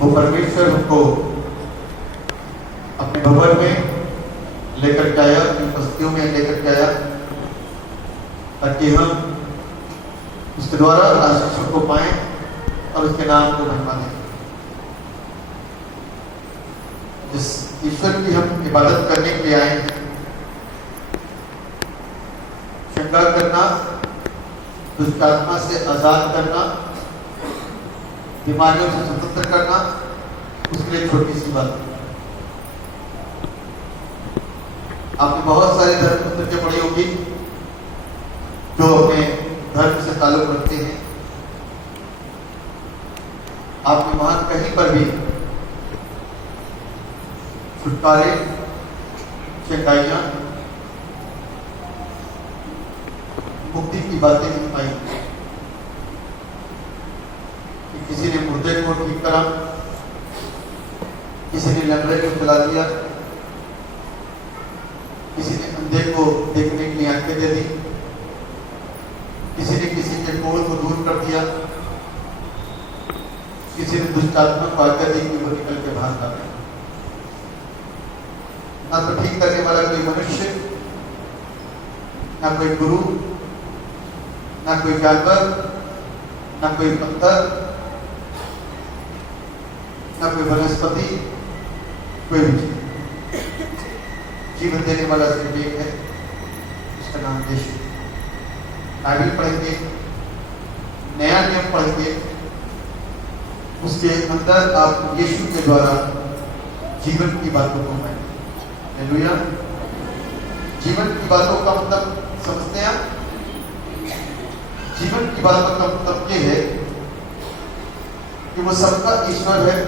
वो परमेश्वर उनको अपने भवन में लेकर के आया, अपनी बस्तियों में लेकर के आया, ताकि हम उसके द्वारा आशीषों को पाएं और उसके नाम को महिमा दें। जिस ईश्वर की हम इबादत करने के लिए आए हैं, श्रृंगार करना, दुष्ट आत्मा से आजाद करना, बीमारियों से स्वतंत्र करना, उसके लिए छोटी सी बात है। आपने बहुत सारे धर्म पुस्तकें पढ़ी होगी जो अपने धर्म से ताल्लुक रखते हैं। आपने वहां कहीं पर भी छुटकारे, चंगाइयां, मुक्ति की बातें नहीं पाई। किसी ने मुर्दे को ठीक करा, किसी ने लंगड़े को चला दिया, किसी ने अंधे को देखने के लिए आंखें दे दी, किसी ने किसी के कोढ़ को दूर कर दिया, किसी ने दुष्ट आत्मा को आज्ञा दी कि वो निकल के बाहर भागे। ना तो ठीक करने वाला कोई मनुष्य, ना कोई गुरु, ना कोई जानवर, ना कोई पत्थर, ना कोई वनस्पति, कोई भी जीवन देने वाला सिर्फ एक है, उसका नाम यीशु। बाइबल पढ़ेंगे, नया नियम पढ़ेंगे, उसके अंदर आप यीशु के द्वारा जीवन की बातों को पाएंगे। हालेलुया। जीवन की बातों का मतलब समझते हैं आप? जीवन की बातों का मतलब ये है कि वो सबका ईश्वर है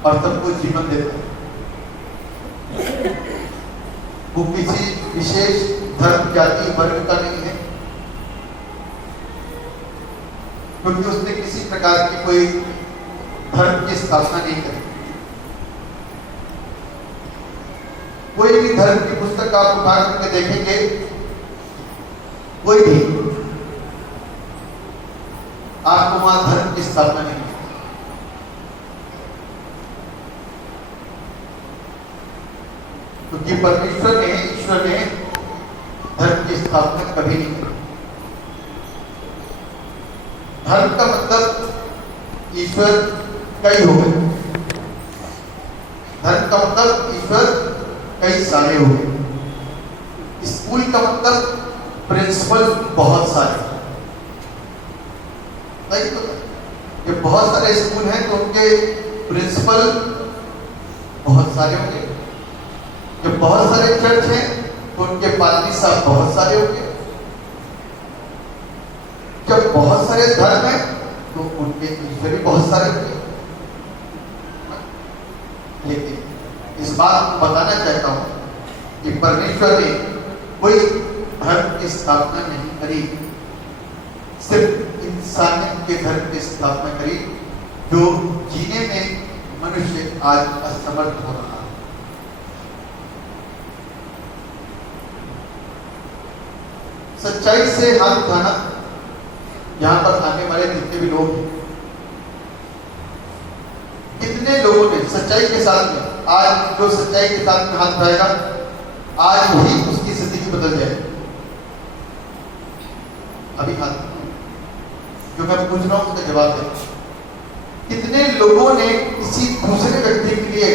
और सबको जीवन देता है। वो किसी विशेष धर्म, जाति, वर्ग का नहीं है, क्योंकि उसने किसी प्रकार की कोई धर्म की स्थापना नहीं करी। कोई भी धर्म की पुस्तक आप उठा करके देखेंगे, कोई भी आपको वहां धर्म की स्थापना नहीं है। क्योंकि परमेश्वर ने, ईश्वर ने धर्म की स्थापना कभी नहीं की। धर्म का मतलब ईश्वर कई हो गए, धर्म का मतलब ईश्वर कई सारे हो गए। स्कूल का मतलब प्रिंसिपल बहुत सारे। नहीं तो ये बहुत सारे स्कूल हैं तो उनके प्रिंसिपल बहुत सारे होंगे। जब बहुत सारे चर्च हैं तो उनके पादरी साहब बहुत सारे होंगे। जब बहुत सारे धर्म हैं तो उनके ईश्वर भी बहुत सारे होंगे। लेकिन इस बात को बताना चाहता हूं कि परमेश्वर ने कोई धर्म की स्थापना नहीं करी, सिर्फ इंसानियत के धर्म की स्थापना करी, जो जीने में मनुष्य आज असमर्थ हो रहा है। सच्चाई से हाथ उठाना, यहां पर आने वाले जितने भी लोग हैं, कितने लोगों ने सच्चाई के साथ में, आज जो सच्चाई के साथ में हाथ उठाएगा, आज ही उसकी स्थिति बदल जाएगी। अभी हाथ जो मैं पूछ रहा हूं उसका जवाब दे। कितने लोगों ने किसी दूसरे व्यक्ति के लिए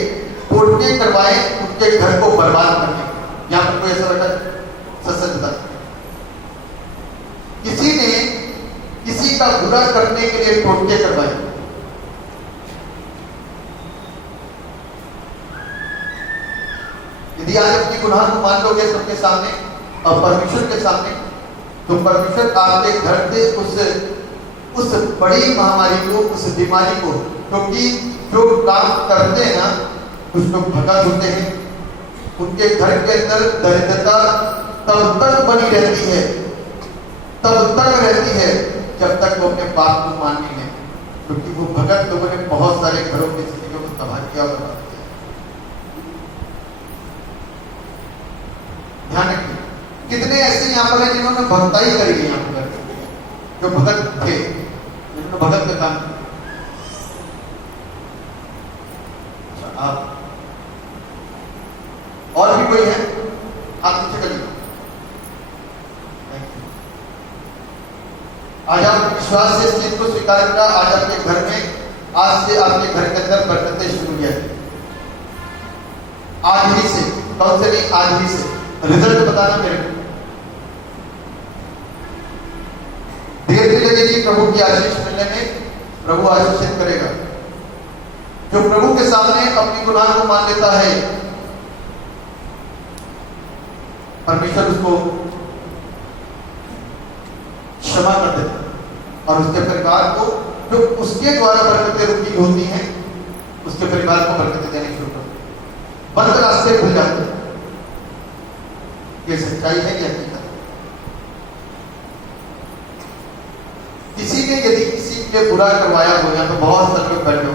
टोटके करवाए उनके घर को बर्बाद करने? यहां पर कोई ऐसा बैठा है? सच बता। किसी ने किसी का बुरा करने के लिए टोटके करवाए। यदि आज अपने गुनाह को मान लोगे सबके सामने और परमेश्वर के सामने, तो परमेश्वर आपके घर से उस बड़ी महामारी को, उस बीमारी को, क्योंकि जो काम करते हैं ना, कुछ लोग भगत होते हैं, उनके घर के अंदर दरिद्रता तब तक बनी रहती है, तब तक रहती है जब तक वो अपने पाप को मान नहीं ले। क्योंकि वो भगत लोगों ने बहुत सारे घरों की स्थितियों को तबाह किया हुआ। ध्यान रखिए, कितने ऐसे यहाँ पर हैं जिन्होंने भक्ताई करी है, यहाँ पर जो भगत थे, जिन्होंने भगत का काम किया। को स्वीकार करा, आज आपके घर में, आज से आपके घर के अंदर बरकतें शुरू हुई है। आज ही से, कौन से नहीं, आज ही से रिजल्ट बताना मेरे को। देर नहीं लगेगी प्रभु की आशीष मिलने में, प्रभु आशीषित करेगा। जो प्रभु के सामने अपनी गुनाह को मान लेता है, परमेश्वर उसको क्षमा कर देता है और उसके परिवार को, जो उसके द्वारा बरकतें रुकी होती हैं, उसके परिवार को बरकतें देने शुरू कर, बंद रास्ते खुल जाते हैं। ये सच्चाई है कि हकीकत? किसी ने यदि किसी के बुरा करवाया हो, या तो बहुत सारे लोग बैठे हो,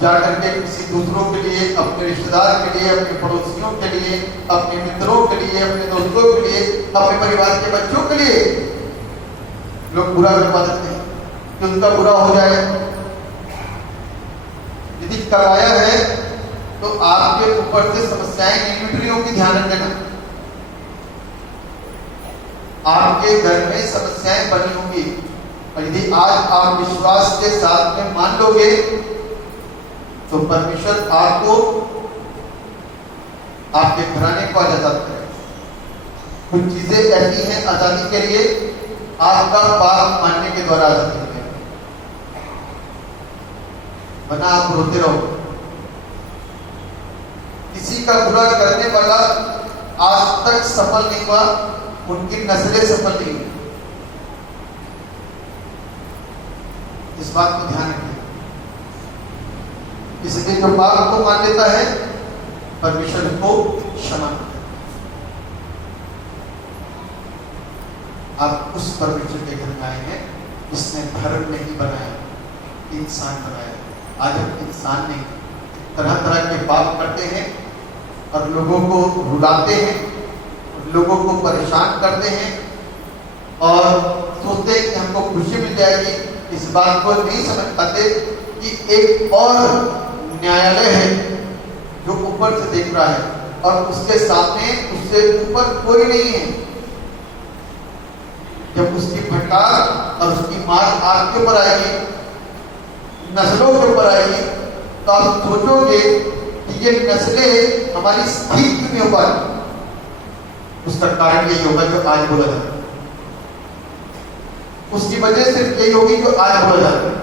जाकर के किसी दूसरों के लिए, अपने रिश्तेदार के लिए, अपने पड़ोसियों के लिए, अपने मित्रों के लिए, अपने दोस्तों के लिए, अपने परिवार के बच्चों के लिए लोग बुरा करवा देते हैं कि उनका बुरा हो जाए। यदि करवाया है तो आपके ऊपर से समस्याएं नहीं मिट रही होगी, ध्यान रखना। आपके घर में समस्याएं बनी होंगी, और यदि आज आप विश्वास के साथ में मान लोगे तो परमेश्वर आपको, आपके घराने को आजाद करेगा। कुछ चीजें ऐसी हैं आजादी के लिए, आपका पाप मानने के द्वारा आजादी मिलेगी, वरना आप रोते रहो। किसी का बुरा करने वाला आज तक सफल नहीं हुआ, उनकी नस्लें सफल नहीं हुई। इस बात को ध्यान रखिए। इसलिए जो पाप को मान लेता है, परमेश्वर को क्षमा करता है। आप उस परमेश्वर के घर में आए हैं जिसने धर्म नहीं बनाया, इंसान बनाया। आज हम इंसान नहीं, तरह तरह के पाप करते हैं और लोगों को रुलाते हैं, लोगों को परेशान करते हैं और सोचते हैं कि हमको खुशी मिल जाएगी। इस बात को नहीं समझ पाते कि एक और न्यायालय है जो ऊपर से देख रहा है और उसके सामने, उससे ऊपर कोई नहीं है। जब उसकी फटकार और उसकी मार आपके ऊपर आएगी, नस्लों के ऊपर आएगी, तो आप सोचोगे कि ये नस्लें हमारी स्थिति क्यों नहीं हो पा रही। उसका कारण यही होगा जो आज बोला जाता है, उसकी वजह सिर्फ यही होगी जो आज बोला जाता है।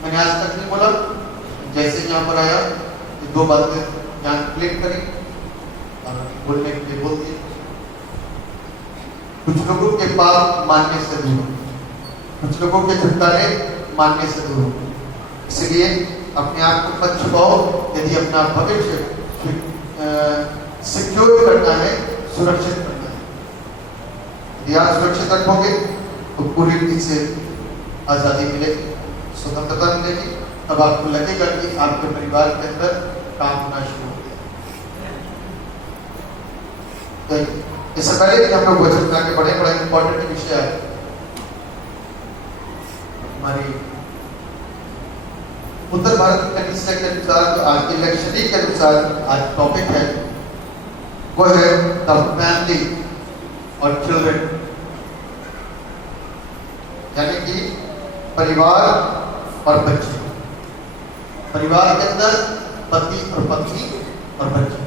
मैंने आज तक नहीं बोला, जैसे यहाँ पर आया ये दो बातें ध्यान क्लिक करी और बोलने के लिए बोल दिए। कुछ लोगों के पाप मानने से दूर, कुछ लोगों के छुटकारे मानने से दूर। इसलिए अपने आप को मत छुपाओ। यदि अपना भविष्य सिक्योर करना है, सुरक्षित करना है, यदि आप सुरक्षित रखोगे तो पूरी रीति से आजादी मिलेगी, स्वतंत्रता मिलेगी। तब आपको लगेगा कि आपके परिवार के अंदर काम होना शुरू हो गया। इससे पहले कि हम लोग वचन के बड़े बड़े इंपॉर्टेंट विषय है, हमारी उत्तर भारत की कनिष्ठ के अनुसार, जो आज की लैक्चरी के अनुसार आज टॉपिक है, वो है द फैमिली और चिल्ड्रन, यानी कि परिवार और बच्चे। परिवार के अंदर पति और पत्नी और बच्चे,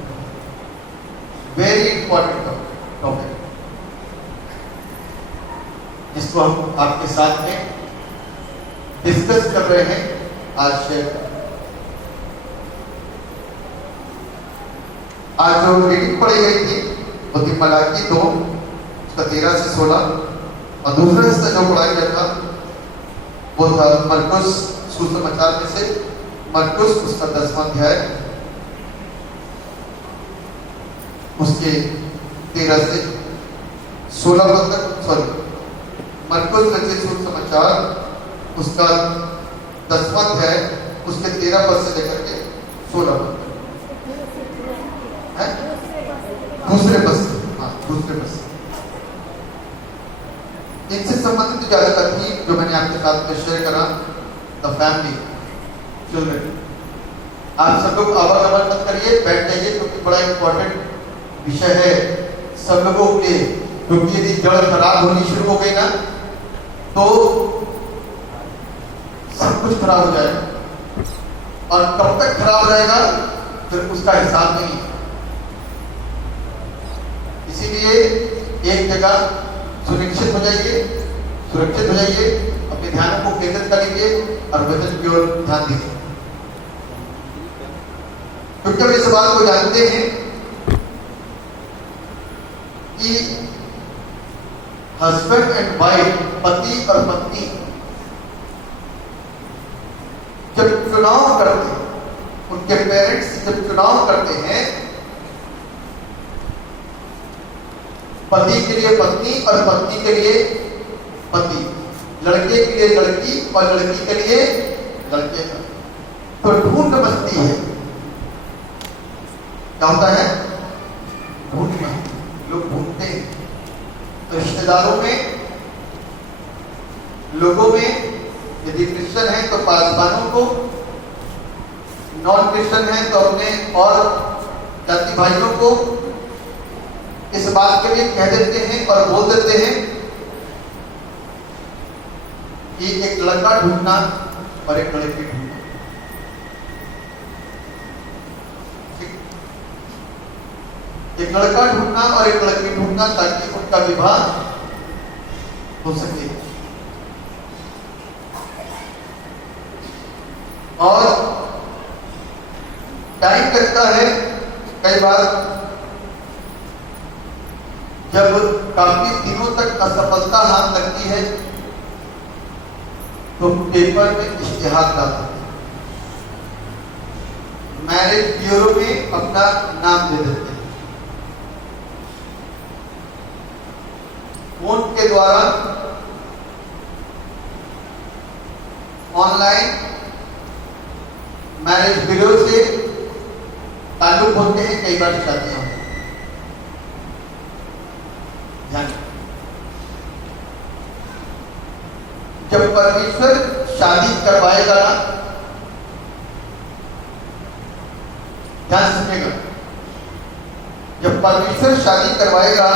वेरी इंपॉर्टेंट टॉपिक, जिसको हम आपके साथ में डिस्कस कर रहे हैं आज शेयर। आज जो रीडिंग पढ़ी गई थी वो थी मलाकी 2 उसका 13 से 16, और दूसरा हिस्सा जो पढ़ाया गया था वो था मरकुस सुसमाचार में से मरकुस उसका 10वां अध्याय उसके 13 से 16 पद तक, सॉरी मरकुस में से सुसमाचार उसका 10वां अध्याय उसके 13 पद से लेकर के 16 पद तक, दूसरे पद से, हाँ दूसरे पद से। इनसे संबंधित ज्यादा थी जो मैंने आपके साथ में शेयर करा, द फैमिली चिल्ड्रन। आप सब लोग आवागमन मत करिए, बैठ जाइए, क्योंकि बड़ा इंपॉर्टेंट विषय है सब लोगों के लिए, क्योंकि यदि जड़ खराब होनी शुरू हो गई ना तो सब कुछ खराब हो जाएगा, और कब तक खराब रहेगा फिर उसका हिसाब नहीं। इसीलिए एक जगह सुरक्षित हो जाइए, अपने ध्यान को केंद्रित कर लीजिए और वचन की ओर ध्यान दीजिए। क्योंकि हम इस बात को जानते हैं कि हस्बैंड एंड वाइफ, पति और पत्नी जब चुनाव करते हैं, उनके पेरेंट्स जब चुनाव करते हैं, पति के लिए पत्नी और पत्नी के लिए पति, लड़के के लिए लड़की और लड़की के लिए लड़के का, तो ढूंढ मचती है। क्या होता है? ढूंढना, लोग ढूंढते हैं। तो रिश्तेदारों में, लोगों में, यदि क्रिश्चियन है तो पासवानों को, नॉन क्रिश्चियन है तो अपने और जाति भाइयों को इस बात के लिए कह देते हैं और बोल देते हैं कि एक लड़का ढूंढना और एक लड़की ढूंढना। एक लड़का ढूंढना और एक लड़की ढूंढना ताकि उनका विवाह हो सके। और टाइम लगता है, कई बार जब काफी दिनों तक असफलता हाथ लगती है तो पेपर में इश्तिहार डालते हैं, मैरिज ब्यूरो में अपना नाम दे देते हैं, फोन के द्वारा, ऑनलाइन मैरिज ब्यूरो से ताल्लुक होते हैं, कई बार शादियां होती हैं। जब परमेश्वर शादी करवाएगा ना, ध्यान सुनिएगा, जब परमेश्वर शादी करवाएगा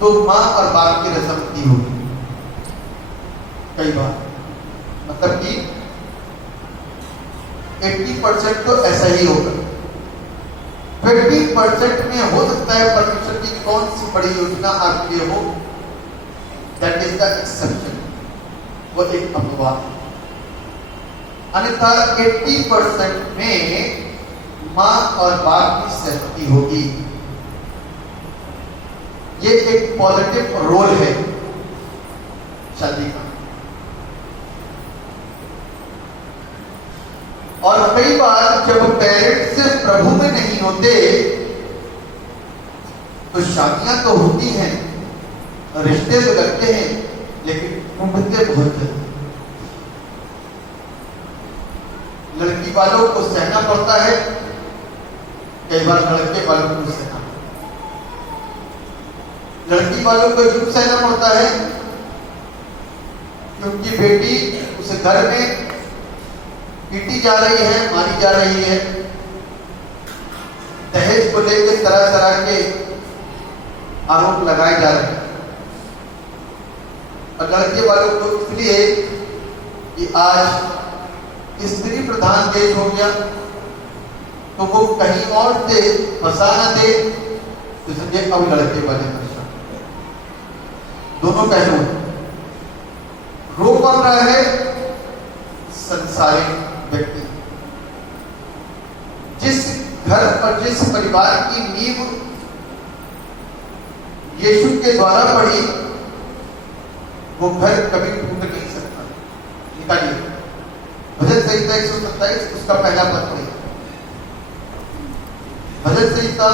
तो मां और बाप की रस्म की होगी। कई बार मतलब कि 80% तो ऐसा ही होगा, 20% में हो सकता है परमेश्वर की कौन सी बड़ी योजना आपके लिए हो, दैट इज द एक्सेप्शन, वो एक अपवाद। अन्यथा 80% में मां और बाप की सहमति होगी। ये एक पॉजिटिव रोल है शादी का। और कई बार जब पेरेंट्स प्रभु में नहीं होते तो शादियां तो होती हैं, रिश्ते तो लगते हैं, लेकिन टूटते बहुत हैं। लड़की वालों को सहना पड़ता है, कई बार लड़के वालों को सहना, लड़की वालों को क्यों सहना पड़ता है? क्योंकि बेटी उस घर में पीटी जा रही है, मारी जा रही है, दहेज को लेकर तरह तरह के आरोप लगाए जा रहे हैं। और लड़के वालों को इसलिए कि आज स्त्री प्रधान देश हो गया तो वो कहीं और से फंसा न दे, इसलिए अब लड़के वाले दोनों पहलू रो कौन रहा है? संसारिक व्यक्ति। जिस घर और जिस परिवार की नींव यीशु के द्वारा पड़ी, वो घर कभी टूट नहीं सकता। निकालिए भजन संहिता 127 उसका पहला पद पढ़िए। भजन संहिता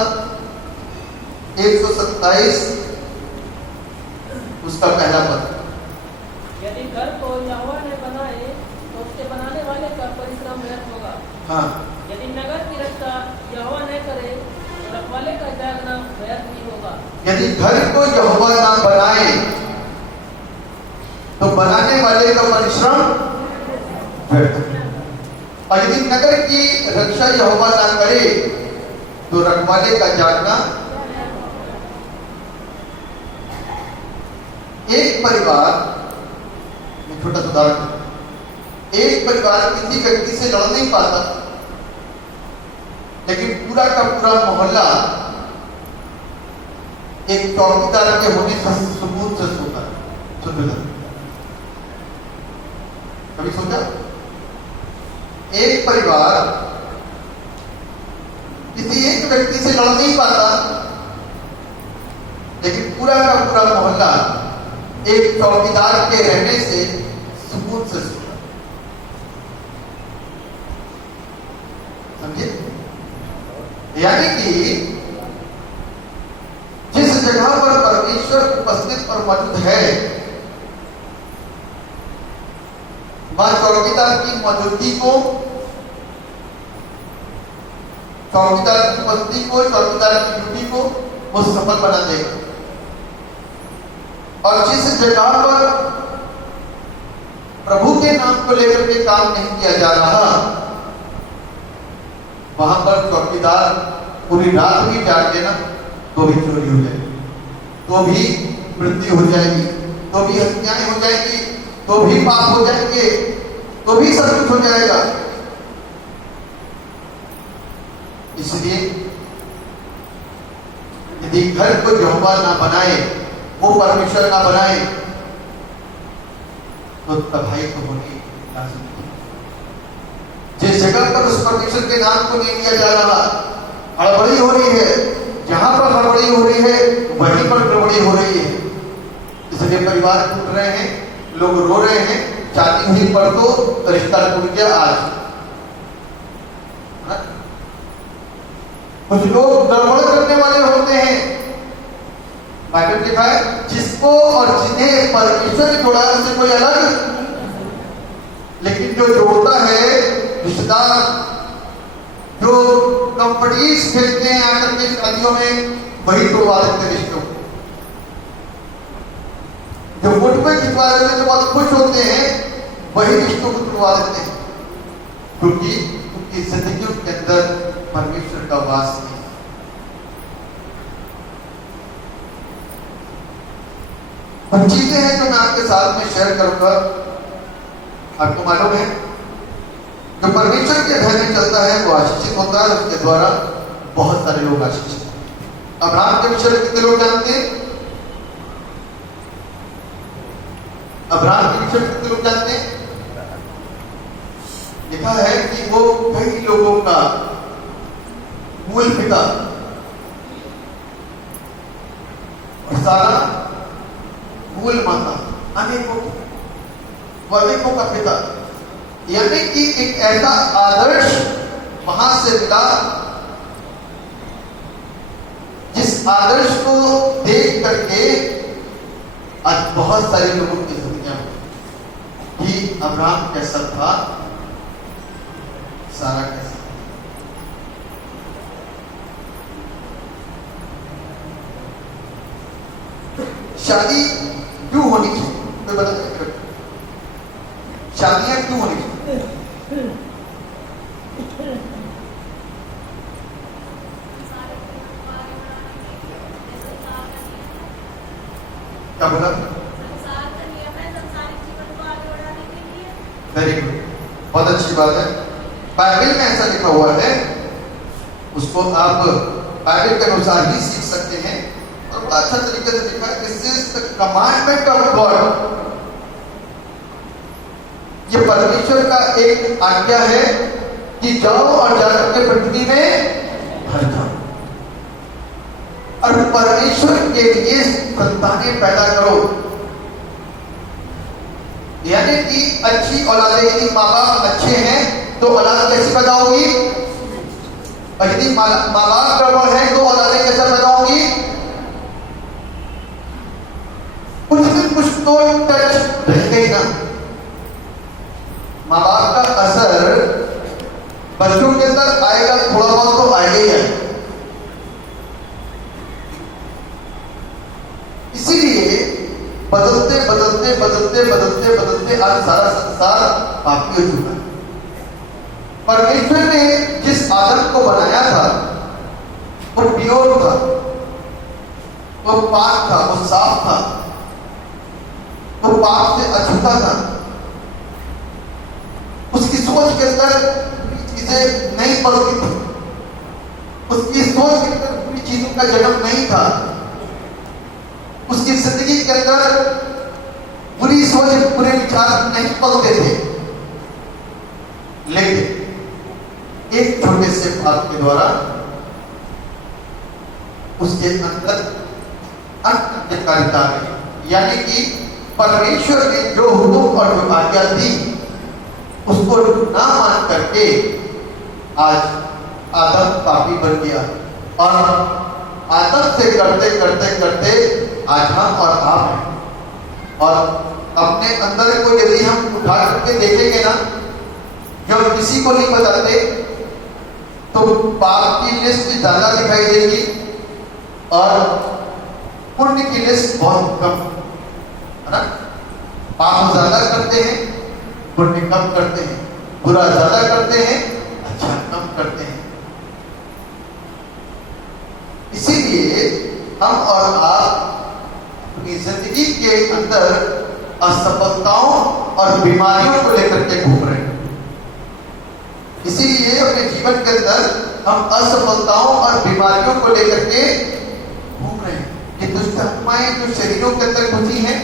127 उसका पहला पद। यदि घर को यहोवा ने बनाए तो उसके बनाने वाले का परिश्रम व्यर्थ होगा। हाँ। यदि नगर की रक्षा यहोवा न करे तो रखवाले का जागना व्यर्थ नहीं होगा। यदि घर को यहोवा ना बनाए तो बनाने वाले का परिश्रम व्यर्थ। और यदि नगर की रक्षा यहोवा ना करे तो रखवाले का जागना। एक परिवार में छोटा सुधार, एक परिवार किसी व्यक्ति से लड़ नहीं पाता, लेकिन पूरा का पूरा मोहल्ला एक चौकीदार के होने से सबूत से सोता है। कभी सोचा एक परिवार किसी एक व्यक्ति से लड़ नहीं पाता, लेकिन पूरा का पूरा मोहल्ला एक चौकीदार के रहने से सुकून से सोता। समझे? यानी कि जिस जगह पर परमेश्वर उपस्थित और मौजूद है, वहां चौकीदार की मौजूदगी को, चौकीदार की उपस्थिति को, चौकीदार की ड्यूटी को वो सफल बना देगा। और जिस जगह पर प्रभु के नाम को लेकर के काम नहीं किया जा रहा, वहां पर चौकीदार पूरी रात भी जाग देना तो भी चोरी हो जाएगी, तो भी मृत्यु हो जाएगी, तो भी हत्याएं हो जाएगी, तो भी पाप हो जाएंगे, तो भी सब कुछ हो जाएगा। इसलिए यदि घर को यहोवा ना बनाए, वो परमेश्वर ना बनाए, तो तबाही तो होनी लाज़िम है। जिस जगह पर उस परमेश्वर के नाम को नहीं लिया जा रहा, हड़बड़ी हो रही है, जहां पर हड़बड़ी हो रही है वहीं पर गड़बड़ी हो रही है। इसलिए परिवार टूट रहे हैं, लोग रो रहे हैं, शादी हुई पर तो रिश्ता टूट गया आज। कुछ लोग गड़बड़ करने वाले होते हैं, बाइबल लिखा है जिसको और जिन्हें परमेश्वर ने जोड़ा उससे कोई अलग, लेकिन जो जोड़ता है रिश्तेदार, जो कंपनीज खेलते हैं आकर के शादियों में, वही तोड़वा देते हैं रिश्तों। जो मुठ में खिंचवा देते हैं, जो बहुत खुश होते हैं, वही रिश्तों को तोड़वा देते हैं, क्योंकि उनकी जिंदगी के अंदर परमेश्वर का वास नहीं। कुछ चीजें हैं जो मैं आपके साथ में शेयर करूंगा। आपको मालूम है जो परमेश्वर के भय में चलता है वो आशीषित होता है, उसके द्वारा बहुत सारे लोग आशीषित होते हैं। अब्राहम के विषय में कितने लोग जानते हैं? अब्राहम के विषय में कितने लोग जानते हैं? लिखा है कि वो कई लोगों का मूल पिता और सारा मूल माता, अनेकों का पिता। यानी कि एक ऐसा आदर्श वहां से मिला जिस आदर्श को देख करके आज बहुत सारे लोगों की जिंदगियां कि अब्राहम कैसा था, सारा कैसा। शादी क्यों होनी चाहिए? कोई बता सकते? शादियां क्यों होनी चाहिए? क्या बोला? वेरी गुड, बहुत अच्छी बात है। बाइबल में ऐसा लिखा हुआ है, उसको आप बाइबल के अनुसार ही सीख सकते हैं, और बड़ा अच्छा तरीके से लिखा है, this is the commandment of God. ये परमेश्वर का एक आज्ञा है कि जाओ और जाकर के पृथ्वी में भर जाओ और परमेश्वर के लिए संतानें पैदा करो। यानी कि अच्छी औलादें, यदि माँ बाप अच्छे हैं तो औलाद कैसी पैदा होगी, और यदि माँ बाप गड़बड़ है तो औलादें कैसे पैदा होंगी? कुछ दिन कुछ तो टच रह गई ना। माँ बाप का असर बच्चों के अंदर आएगा, थोड़ा बहुत तो आएगा ही है। इसीलिए बदलते बदलते बदलते बदलते बदलते आज सारा संसार पापी हो चुका है। परमेश्वर ने जिस आदम को बनाया था वो प्योर था, वो पाक था, वो साफ था, वो पाप से अछूता था। उसकी सोच के अंदर चीजें नहीं पलती थी, उसकी सोच के अंदर बुरी चीजों का जन्म नहीं था, उसकी जिंदगी के अंदर बुरी सोच, बुरे विचार नहीं पलते थे। लेकिन एक छोटे से बात के द्वारा उसके अंदर अंधकारिता है, यानी कि परमेश्वर ने जो हुक्म और जो आज्ञा दी उसको ना मान करके आज आदम पापी बन गया, और आदम से करते करते करते आज हम और आप हैं। और अपने अंदर को यदि हम उठा करके देखेंगे ना, जब किसी को नहीं बताते तो पाप की लिस्ट ज्यादा दिखाई देगी और पुण्य की लिस्ट बहुत कम, है ना। पाप ज्यादा करते हैं, पुण्य कम करते हैं, बुरा ज्यादा करते हैं, अच्छा कम करते हैं। इसीलिए हम और आप अपनी जिंदगी के अंदर असफलताओं और बीमारियों को लेकर के घूम रहे हैं। इसीलिए अपने जीवन के अंदर हम असफलताओं और बीमारियों को लेकर के घूम रहे हैं। ये दुष्ट आत्माएं जो शरीरों के अंदर घुसी हैं,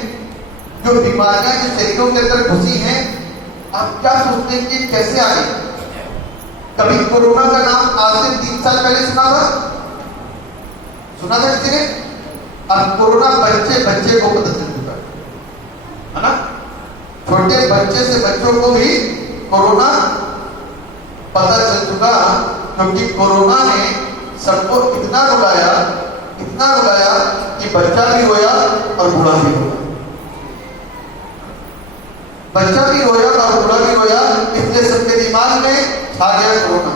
जो बीमारियां जो शरीरों के अंदर घुसी हैं, आप क्या सोचते हैं कि कैसे आ गई? कभी कोरोना का नाम आज से 3 साल पहले सुना था किसी ने? अब कोरोना बच्चे को पता चल चुका है ना। छोटे बच्चे से बच्चों को भी कोरोना पता चल चुका, क्योंकि कोरोना ने सबको इतना रुलाया कि बच्चा भी रोया और बूढ़ा भी रोया। बच्चा भी रोया और बूढ़ा भी रोया, इसलिए सबके दिमाग में छा गया कोरोना।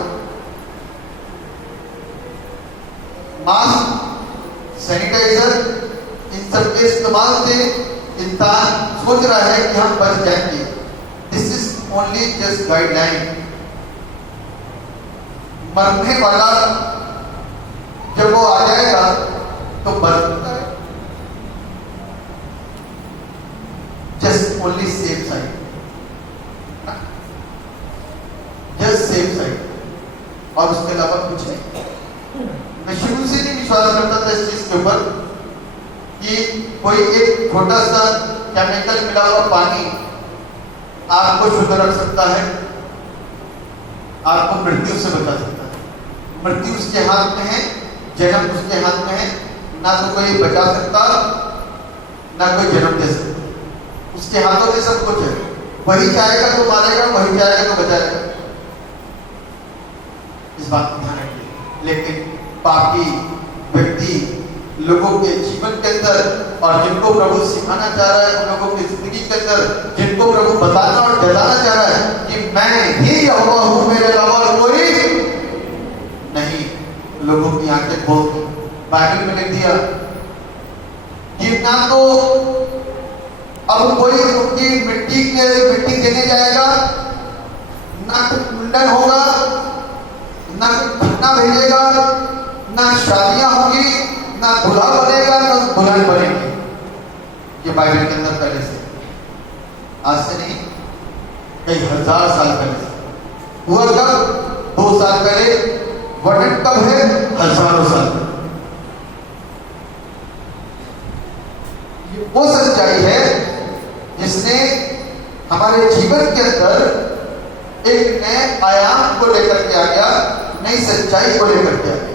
मास्क, सैनिटाइजर, इन सब के इस्तेमाल से इंसान सोच रहा है कि हम बच जाएंगे। This is only just guideline. मरने वाला जब वो आ जाएगा तो बच सकता है, just only safe side, just safe side, और उसके अलावा कुछ नहीं। मैं शुरू से नहीं विश्वास करता था इस चीज के ऊपर कि कोई एक छोटा सा केमिकल मिला हुआ पानी आपको शुद्ध रख सकता है, आपको मृत्यु से बचा सकता है। मृत्यु उसके हाथ में है, जन्म उसके हाथ में है। ना तो कोई बचा सकता, ना कोई जन्म दे सकता। उसके हाथों में सब कुछ है। वही चाहेगा तो मारेगा, वही चाहेगा तो बचाएगा। इस बात को ध्यान रखिए। लेकिन पापी व्यक्ति लोगों के जीवन के अंदर, और जिनको प्रभु सिखाना चाह रहा है, उन लोगों की जिंदगी के अंदर जिनको प्रभु बताना और जताना चाह रहा है कि मैं ही यहोवा हूं, मेरे अलावा कोई नहीं, लोगों की आंखें खोल बाइबल में लिख दिया कि ना तो अब कोई उनकी मिट्टी देने जाएगा, ना तो मुंडन होगा, ना घटना भेजेगा, ना शादियां होगी, ना दूल्हा बनेगा, ना दुल्हन बनेगी। ये बाइबल के अंदर पहले से, आज से नहीं, कई हजार साल पहले से हुआ। कब? 2 साल पहले। वर्णन कब है? हजारों साल पहले। ये वो सच्चाई है जिसने हमारे जीवन के अंदर एक नए आयाम को लेकर के आ गया, नई सच्चाई को लेकर के आ गया।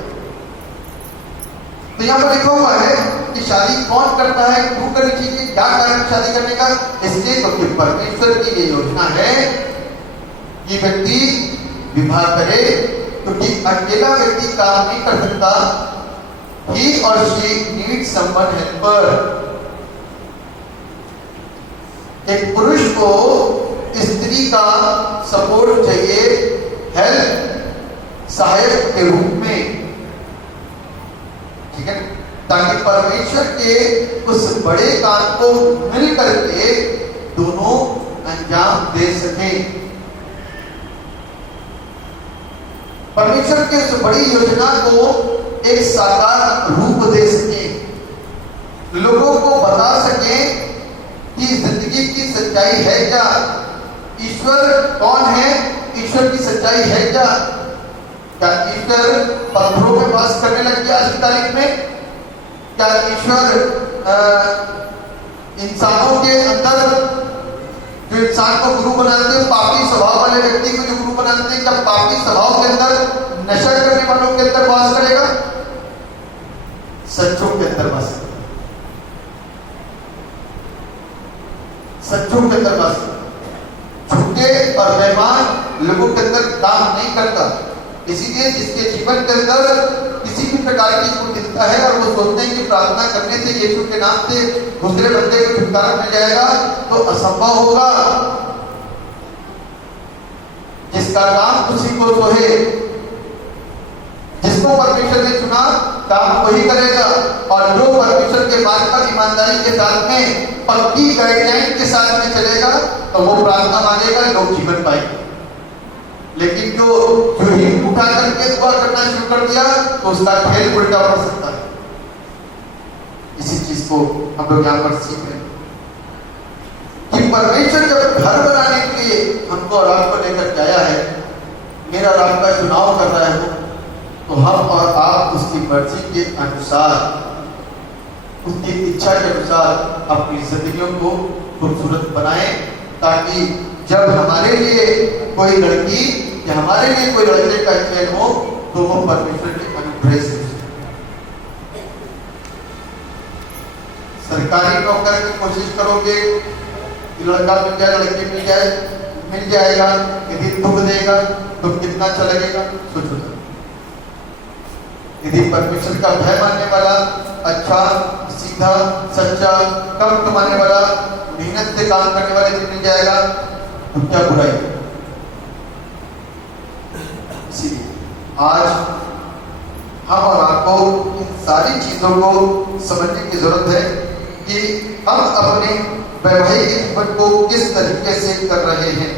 तो यहाँ पर लिखा हुआ है कि शादी कौन करता है, क्यों करनी चाहिए, क्या कारण शादी करने का? इसलिए क्योंकि परमेश्वर की ये योजना है कि व्यक्ति विवाह करे, क्योंकि अकेला व्यक्ति काम नहीं कर सकता। ही और शी नीड समवन हेल्पर। एक पुरुष को स्त्री का सपोर्ट चाहिए, हेल्प, सहायक के रूप में, ठीक है, ताकि परमेश्वर के उस बड़े काम को मिल करके दोनों अंजाम दे सकें। परमेश्वर के उस बड़ी योजना को एक साकार रूप दे सके, लोगों को बता सके कि जिंदगी की सच्चाई है क्या, ईश्वर कौन है, ईश्वर की सच्चाई है क्या। क्या ईश्वर पत्थरों में वास करने लग गया आज की तारीख में? क्या ईश्वर इंसानों के अंदर, जो इंसान को गुरु बनाते हैं, पापी स्वभाव वाले व्यक्ति को जो गुरु बनाते हैं, क्या पापी स्वभाव के अंदर, नशा करने वालों के अंदर वास करेगा? सच्चों के अंदर वास करेगा, सच्चों के अंदर वास करेगा। झूठे और बेईमान लोगों के अंदर काम नहीं करता। इसीलिए जिसके जीवन के अंदर किसी भी प्रकार की कुटिलता है और वो सोचते हैं कि प्रार्थना करने से यीशु के नाम से दूसरे बंदे को छुटकारा मिल जाएगा, तो असंभव होगा। जिसका काम उसी को सोहे, जिसको परमेश्वर ने चुना काम वही करेगा। और जो परमेश्वर के मार्ग पर ईमानदारी के साथ में, पक्की गाइडलाइन के साथ में चलेगा, तो वो प्रार्थना मांगेगा, लोग जीवन पाएंगे। लेकिन जो ही उठा करके दुआ करना शुरू कर दिया, तो उसका खेल उल्टा पड़ सकता है। इसी चीज को हम लोग यहाँ पर सीख रहे हैं कि परमेश्वर जब घर बनाने के लिए हमको और आपको लेकर के आया है, मेरा और आपका चुनाव कर रहा है वो, तो हम और आप उसकी मर्जी के अनुसार, उसकी इच्छा के अनुसार अपनी जिंदगियों को खूबसूरत बनाएं, ताकि जब हमारे लिए कोई लड़की या हमारे लिए कोई लड़के का चयन हो, तो वो परमेश्वर के अनुग्रह से। सरकारी नौकर की कोशिश करोगे कि लड़का मिल जाए, लड़की मिल जाए, मिल जाएगा, यदि दुख देगा तो कितना अच्छा लगेगा, सोचो। यदि परमेश्वर का भय मानने वाला, अच्छा, सीधा, सच्चा, कम कमाने वाला, मेहनत से काम करने वाले दिन मिल जाएगा, तो क्या बुराई है। इसीलिए आज हम और आपको इन सारी चीजों को समझने की जरूरत है कि हम अपने वैवाहिक जीवन को किस तरीके से कर रहे हैं।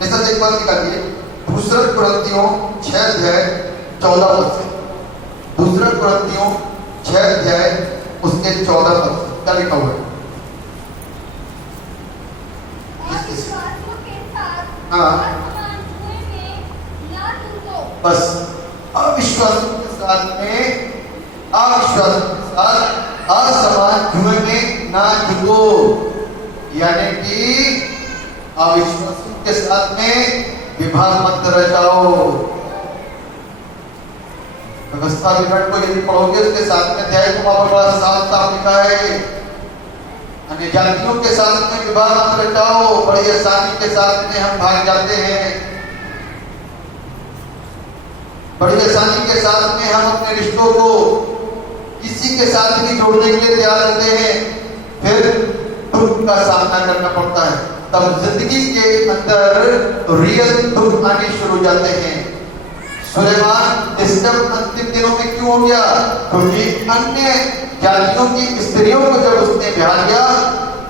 जैसा एक बात निकालिए, दूसरा कुरिन्थियों 6:14 से, दूसरा कुरिन्थियों 6 उसके 14 पद क्या लिखा हुआ है? हाँ, बस अविश्वासों के साथ में, अविश्वासों के साथ असमान जुए में ना जुटो, यानी कि अविश्वासों के साथ में विवाह मत रचाओ। व्यवस्था विवरण को यदि पढ़ोगे, उसके साथ में अध्याय को वहां पर बड़ा साफ साफ लिखा है, अन्य जातियों के साथ में विवाह मत रचाओ। बड़ी आसानी के साथ में हम भाग जाते हैं, बड़ी आसानी के साथ में हम अपने रिश्तों को किसी के साथ भी जोड़ने के लिए तैयार होते हैं, फिर दुख का सामना करना पड़ता है। तब जिंदगी के अंदर रियल दुख आने शुरू हो जाते हैं। सुलेमान डिस्टर्ब अंतिम दिनों में क्यों हो गया? क्योंकि अन्य जातियों की स्त्रियों को जब उसने ब्याह किया,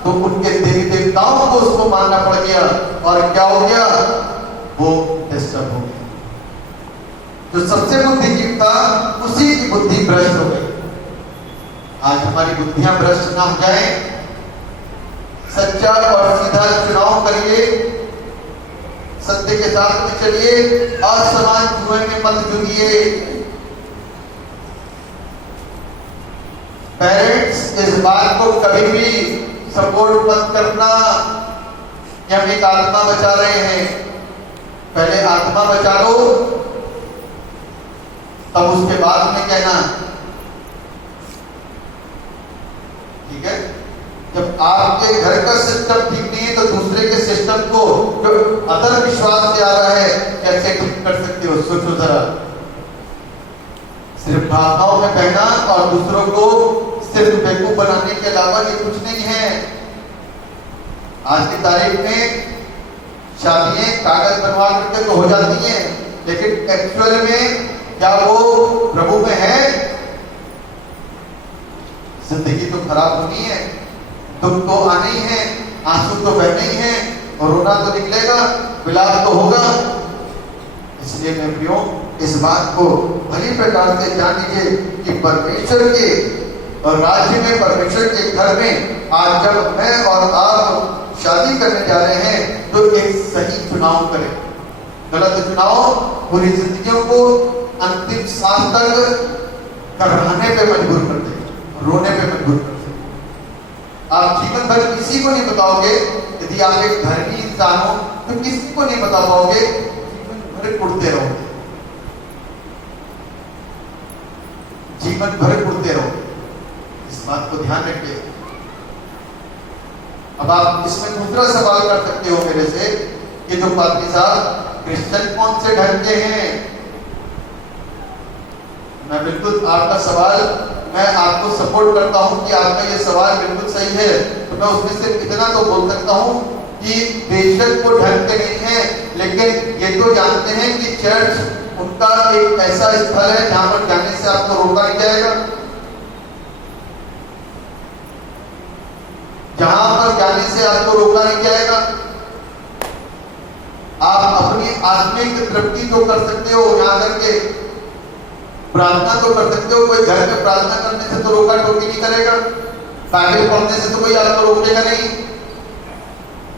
तो उनके देवी देवताओं को उसको मानना पड़ गया, और क्या हो गया? वो डिस्टर्ब हो गया। जो सबसे बुद्धिजीवी था, उसी की बुद्धि भ्रष्ट हो गई। आज हमारी बुद्धियां भ्रष्ट ना हो जाए, सच्चा और सीधा चुनाव करिए, सत्य के साथ में चलिए, असमान जुए में मत जुड़िए। पेरेंट्स इस बात को कभी भी सपोर्ट मत करना कि हम एक आत्मा बचा रहे हैं। पहले आत्मा बचा लो, तब उसके बाद में कहना, ठीक है? जब आपके घर का सिस्टम ठीक नहीं है, तो दूसरे के सिस्टम को जो अदर विश्वास से आ रहा है, कैसे ठीक कर सकते हो? सोचो जरा। सिर्फ भावनाओं में बहना और दूसरों को सिर्फ बेवकूफ बनाने के अलावा ये कुछ नहीं है। आज की तारीख में शादियां कागज बनवा करके तो हो जाती हैं, लेकिन एक्चुअल में क्या वो प्रभु में है? जिंदगी तो खराब होनी है, दुख तो आने ही है, आंसू तो बहने ही है, और रोना तो निकलेगा, विलाप तो होगा। इसलिए मैं प्रियो इस बात को भली प्रकार से जान लीजिए कि परमेश्वर के राज्य में, परमेश्वर के घर में आज जब मैं और आप शादी करने जा रहे हैं तो एक सही चुनाव करें। गलत चुनाव पूरी जिंदगियों को अंतिम सांस तक कराने पे मजबूर कर दे, रोने पे मजबूर कर दे। आप जीवन भर किसी को नहीं बताओगे, यदि आप एक धर्मी इंसान हो तो किसी को नहीं बता पाओगे, जीवन भर कुड़ते रहोगे, जीवन भर कुड़ते रहोगे। इस बात को ध्यान रखिए। अब आप इसमें दूसरा सवाल कर सकते हो मेरे से कि जो पादरी साहब क्रिश्चियन कौन से ढंग के हैं। मैं बिल्कुल आपका सवाल, मैं आपको सपोर्ट करता हूं कि आपका ये सवाल बिल्कुल सही है। तो मैं उसमें सिर्फ इतना तो बोल सकता हूं कि बेशक वो ढंग के नहीं है, लेकिन ये तो जानते हैं कि चर्च उनका एक ऐसा स्थल है जहां पर जाने से आपको रोका नहीं जाएगा, जहां पर जाने से आपको रोका नहीं जाएगा। आप अपनी आत्मिक तृप्ति तो कर सकते हो, यहां करके प्रार्थना तो कर सकते हो। कोई घर में प्रार्थना करने से तो रोका टोकी नहीं करेगा, बाइबल पढ़ने से तो कोई आपको रोकेगा नहीं,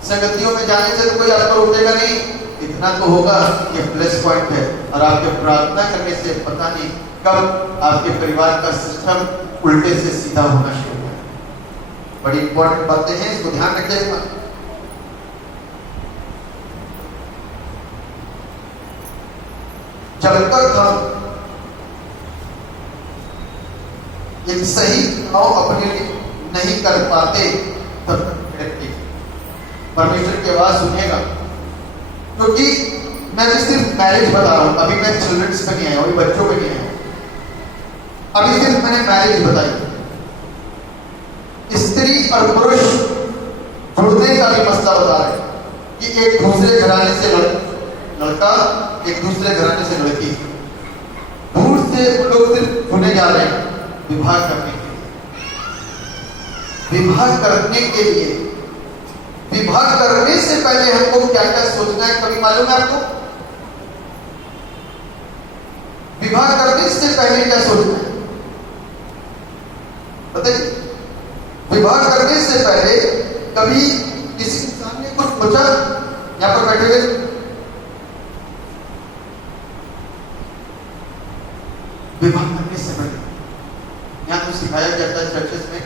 संगतियों में जाने से तो कोई आपको रोकेगा नहीं। इतना तो होगा कि प्लस पॉइंट है। और आपके प्रार्थना करने से पता नहीं कब आपके परिवार का सिस्टम उल्टे से सीधा होना शुरू हो। बड़ी इंपॉर्टेंट बातें हैं, इसको ध्यान रखिएगा। जब तक हम एक सही चुनाव अपने लिए नहीं कर पाते तब तक परमेश्वर की आवाज सुनिएगा। क्योंकि मैं तो सिर्फ मैरिज बता रहा हूं, अभी मैं चिल्ड्रंस पे नहीं आया, अभी बच्चों पे नहीं आया, अभी सिर्फ मैंने मैरिज बताई। स्त्री और पुरुष जुड़ने का भी मसला बता रहे हैं कि एक दूसरे घराने से लड़का, एक दूसरे घराने से लड़की, दूर से वो लोग सिर्फ जुड़ने जा रहे हैं विवाह करने के लिए। विवाह करने के लिए, विवाह करने से पहले हमको क्या क्या सोचना है, कभी मालूम है आपको? विवाह करने से पहले क्या सोचना है बताइए? विवाह करने से पहले कभी किसी इंसान ने कुछ सोचा? यहां पर बैठे हुए विवाह करने से पहले यहाँ तो सिखाया जाता है चर्चेस में,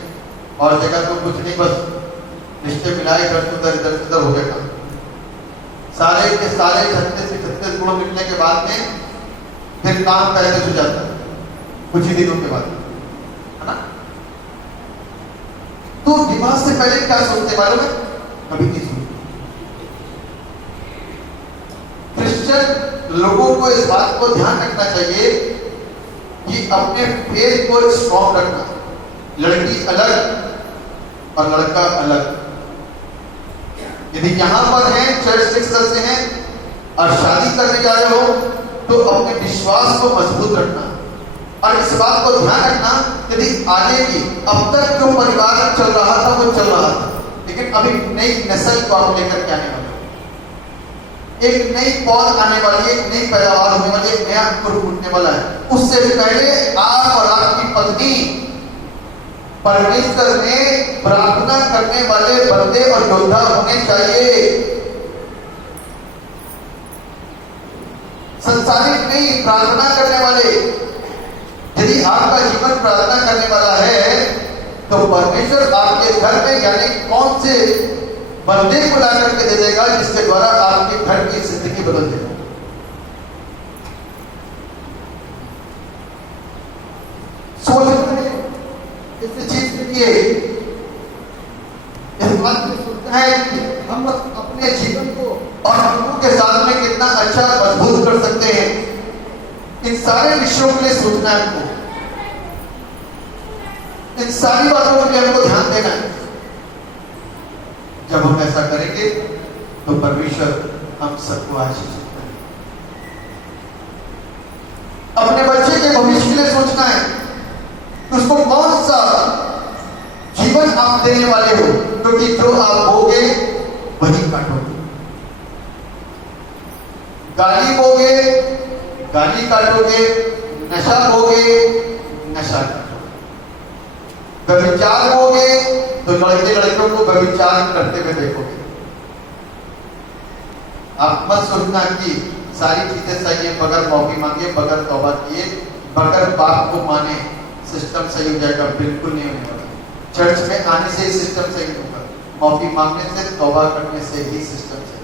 और जगह तो कुछ नहीं, बस रिश्ते मिलाए, इधर से उधर हो गया काम। सारे के सारे 36 गुण मिलने के बाद में फिर काम पहले हो जाता है कुछ ही दिनों के बाद, है ना? तो विवाह से पहले क्या सोचते मालूम है? कभी नहीं सोचते। क्रिश्चियन लोगों को इस बात को ध्यान रखना चाहिए कि अपने फेथ को स्ट्रॉन्ग रखना। लड़की अलग और लड़का अलग। यदि यहां पर हैं, चर्च के सदस्य हैं और शादी करने जा रहे हो तो अपने विश्वास को मजबूत रखना और इस बात को ध्यान रखना यदि आगे की, अब तक जो परिवार चल रहा था वो चल रहा था, लेकिन अभी नई नस्ल को आप लेकर के आने वाले, एक नई पौध आने वाली, एक नई पैदावार होने वाली, एक नया अंकुर फूटने वाला है। उससे पहले आप और आपकी पत्नी परमेश्वर में प्रार्थना करने वाले बंदे और योद्धा होने चाहिए। संसारिक नहीं, प्रार्थना करने वाले। यदि आपका जीवन प्रार्थना करने वाला है तो परमेश्वर आपके घर में यानी कौन से बंदे को ला करके दे देगा जिसके द्वारा आपके घर की जिंदगी बदल देगा। सोचते हैं इस चीज के लिए, इस बात में सोचते हैं कि हम अपने जीवन को और लोगों के साथ में कितना अच्छा मजबूत कर सकते हैं। इन सारे विषयों के लिए सोचना है हमको, इन सारी बातों के लिए हमको ध्यान देना है। जब हम ऐसा करेंगे तो परमेश्वर हम सबको आशीषित करेंगे। अपने बच्चे के भविष्य के लिए सोचना है कि उसको कौन सा जीवन आप देने वाले हो, क्योंकि जो आप बोगे वही काटोगे। गाली बोगे गाली काटोगे, नशा होगे, नशा काटोगे, व्यभिचार होगे तो लड़के लड़कियों को व्यभिचार करते हुए देखोगे। आप मत सोचना कि सारी चीजें सही है, बगैर माफी मांगे, बगैर तौबा किए, बगैर बाप को माने सिस्टम सही हो जाएगा। बिल्कुल नहीं होने वाला। चर्च में आने से ही सिस्टम सही होगा, माफी मांगने से, तौबा करने से ही सिस्टम सही।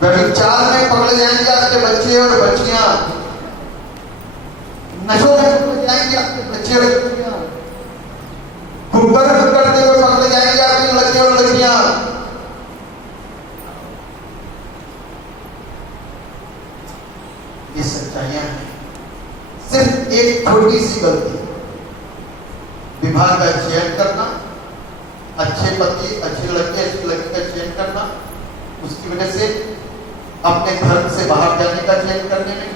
व्यभिचार में पकड़े जाएंगे आपके बच्चे और बच्चियां, नशों में पकड़े जाएंगे आपके बच्चे और बच्चियां, कुकर्म करते हुए पकड़े जाएंगे आपके लड़के और लड़कियां। ये सच्चाइयां हैं। सिर्फ एक छोटी सी गलती, विवाह का चयन करना, अच्छे पति, अच्छी लड़की, अच्छी लड़की का चयन करना, उसकी वजह से अपने धर्म से बाहर जाने का चयन करने में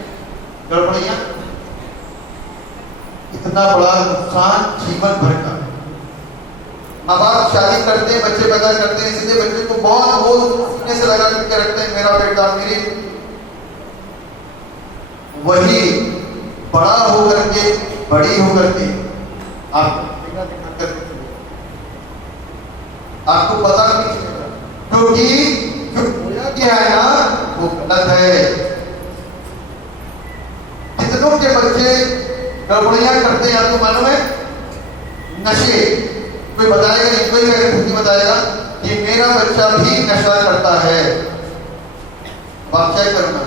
गड़बड़ियां, इतना बड़ा नुकसान जीवन भर का। माँ बाप शादी करते हैं, बच्चे पैदा करते हैं, इसलिए बच्चे को बहुत वो सीने से लगा करके रखते हैं, मेरा बेटा, मेरी। वही बड़ा होकर के, बड़ी होकर के आपको पता नहीं चलेगा, क्योंकि जो होया क्या है ना वो गलत है। कितनों के बच्चे गड़बड़ियां करते हैं आपको मालूम है? नशे। कोई बताएगा नहीं, कोई नहीं बताएगा कि मेरा बच्चा भी नशा करता है। आप क्या करना,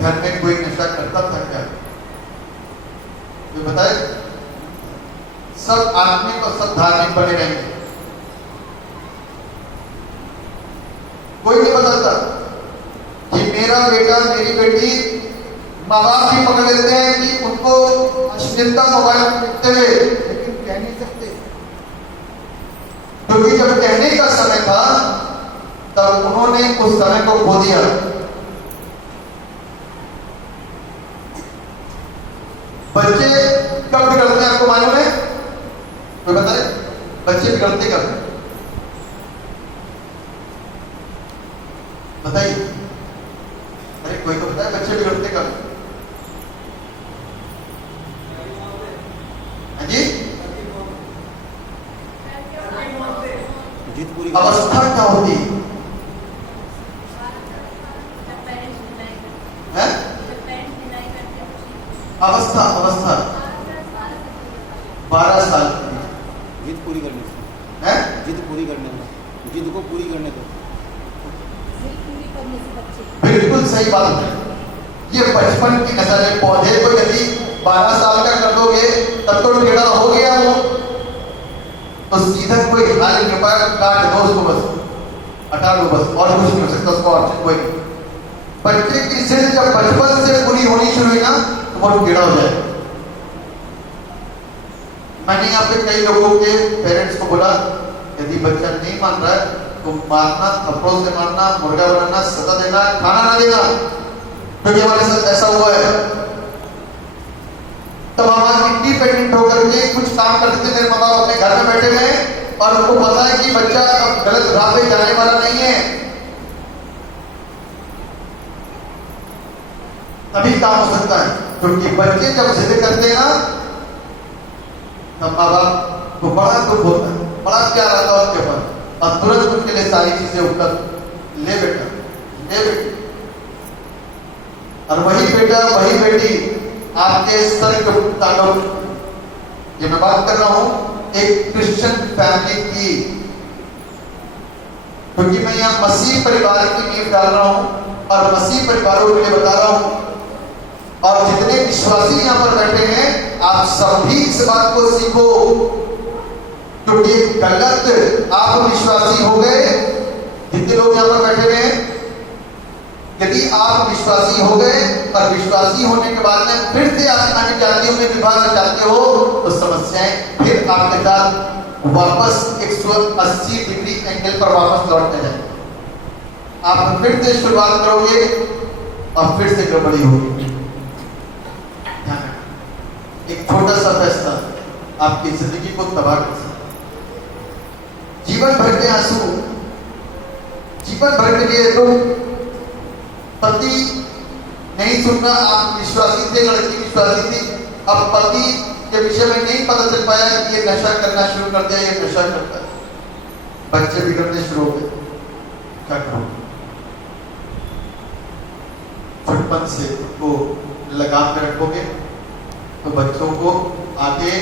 घर में कोई नशा करता था क्या? कोई बताए? सब आदमी को सब धार्मिक बने रहेंगे, कोई नहीं बताता कि मेरा बेटा, मेरी बेटी। माँ बाप भी पकड़ लेते हैं कि उनको अश्लीलता मोबाइल में देखते हुए, लेकिन कह नहीं सकते, क्योंकि जब कहने का समय था तब उन्होंने उस समय को खो दिया। बच्चे कब बिगड़ते हैं आपको मालूम है? कोई बताए? बच्चे बिगड़ते कब? बताइए। अरे कोई तो बताए, बच्चे बिगड़ते कब? हाँ जी, अवस्था क्या होती है? अवस्था 12 साल की जिद पूरी करने से, है, जिद पूरी करने दो, जिद को पूरी करने दो। बिल्कुल सही बात है। ये बचपन की नशा है। पौधे को यदि 12 साल का कर दोगे तब तो टेढ़ा हो गया वो, तो सीधा कोई हाल नहीं पाएगा, काट दो उसको, बस हटा दो, बस और कुछ नहीं हो सकता उसको ऑप्शन कोई। बच्चे की सिर्फ जब बचपन से पूरी होनी शुरू हुई ना तो बहुत टेढ़ा हो जाए। मैंने यहाँ पे कई लोगों के पेरेंट्स को बोला, यदि बच्चा नहीं मान रहा है तो मारना, थप्पड़ों से मारना, मुर्गा बनाना, सजा देना, खाना ना देना, क्योंकि हमारे साथ ऐसा हुआ है। तब हमारे इंडिपेंडेंट होकर के कुछ काम करते थे, मेरे माँ बाप अपने घर में बैठे हुए और उनको पता है कि बच्चा अब गलत राह पे जाने वाला नहीं है, तभी काम हो सकता है। क्योंकि बच्चे जब जिद करते हैं ना तब माँ बाप को बड़ा दुख होता है, बड़ा प्यार आता है उनके ऊपर, और तुरंत उनके लिए सारी चीजें उपलब्ध, ले बेटा, ले बेटी। और वही बेटा, वही बेटी आपके सर के तांडव। ये मैं बात कर रहा हूं एक क्रिश्चियन फैमिली की, क्योंकि मैं यहाँ मसीह परिवार की नींव डाल रहा हूं और मसीह परिवारों के लिए बता रहा हूं। और जितने विश्वासी यहाँ पर बैठे हैं, आप सभी इस बात को सीखो, क्योंकि गलत आप विश्वासी हो गए। जितने लोग यहाँ पर बैठे हुए हैं, यदि आप विश्वासी हो गए और विश्वासी होने के बाद में फिर से आसमानी जातियों में विवाह करना चाहते हो तो समस्याएं फिर आपके साथ वापस 180 डिग्री एंगल पर वापस लौटने जाएंगे। आप फिर से शुरुआत करोगे और फिर से गड़बड़ी होगी। एक छोटा सा फैसला आपकी जिंदगी को तबाह कर सकता। जीवन भर के आंसू, जीवन भर के लिए तो पति ने नहीं सुनना, आप विश्वासी थे, लड़की विश्वासी थी, अब पति के विषय में नहीं पता चल पाया कि ये नशा करना शुरू कर दिया, ये नशा करता है, बच्चे बिगड़ने शुरू हो गए, क्या करो? फटपन से उनको लगाम में रखोगे तो बच्चों को आगे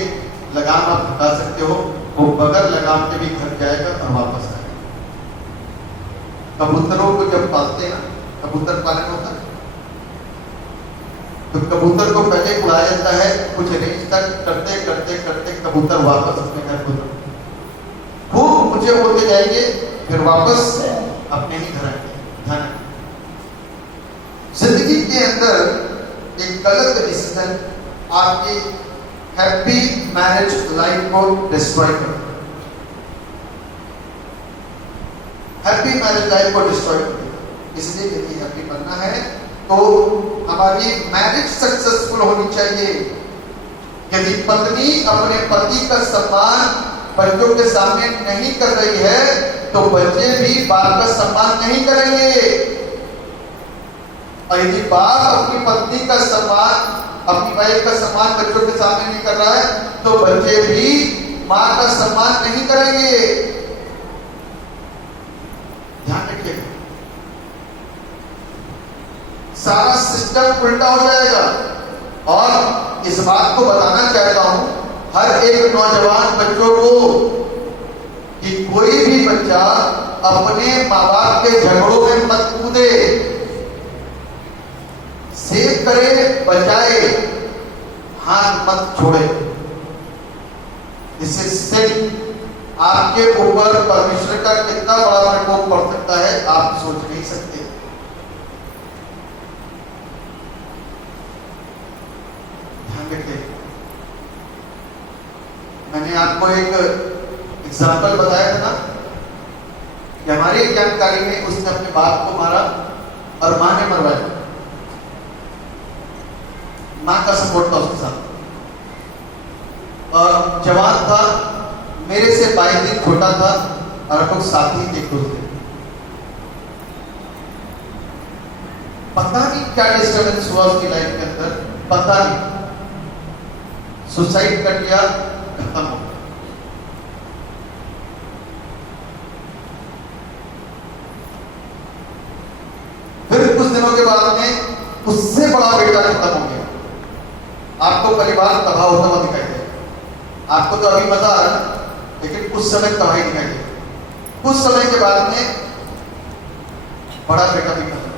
लगाम आप हटा सकते हो, वो बगैर लगाम के भी घर जाएगा और वापस आएगा। कबूतरों को जब पालते हैं ना, कबूतर पालन होता है, तो कबूतर को पहले उड़ाया जाता है, कुछ रेंज तक करते करते करते कबूतर वापस अपने घर को खूब ऊंचे उड़ते जाएंगे, फिर वापस अपने ही घर आएंगे। जिंदगी के अंदर एक गलत डिसीजन आपकी हैप्पी मैरिज लाइफ को डिस्ट्रॉय कर, हैप्पी मैरिज लाइफ को डिस्ट्रॉय कर। इसलिए यदि हैप्पी बनना है तो हमारी मैरिज सक्सेसफुल होनी चाहिए। यदि पत्नी अपने पति का सम्मान बच्चों के सामने नहीं कर रही है तो बच्चे भी बाप का सम्मान नहीं करेंगे, और यदि बाप अपनी पत्नी का सम्मान, अपनी वाइफ का सम्मान बच्चों के सामने नहीं कर रहा है तो बच्चे भी मां का सम्मान नहीं करेंगे। ध्यान रखिएगा, सारा सिस्टम उल्टा हो जाएगा। और इस बात को बताना चाहता हूं हर एक नौजवान बच्चों को कि कोई भी बच्चा अपने माँ बाप के झगड़ों में मत कूदे, सेव करे, बचाए, हाथ मत छोड़े। इससे आपके ऊपर परमेश्वर का कितना बड़ा प्रकोप पड़ सकता है आप सोच नहीं सकते। ध्यान रखिए, मैंने आपको एक एग्जाम्पल बताया था ना कि हमारी जानकारी में उसने अपने बाप को मारा और मां ने मरवाया, मां का सपोर्ट था उसके साथ, और जवान था, मेरे से 22 दिन छोटा था और हम लोग साथ ही एक दूसरे। पता नहीं क्या डिस्टर्बेंस हुआ उसकी लाइफ के अंदर, पता नहीं, सुसाइड कर लिया, खत्म हो गया। फिर कुछ दिनों के बाद में उससे बड़ा बेटा खत्म हो गया। आपको परिवार तबाह होता हुआ दिखाई देगा। आपको तो अभी मजा आ रहा है लेकिन उस समय तबाही दिखाई देगी। कुछ समय के बाद में बड़ा बेटा भी खत्म।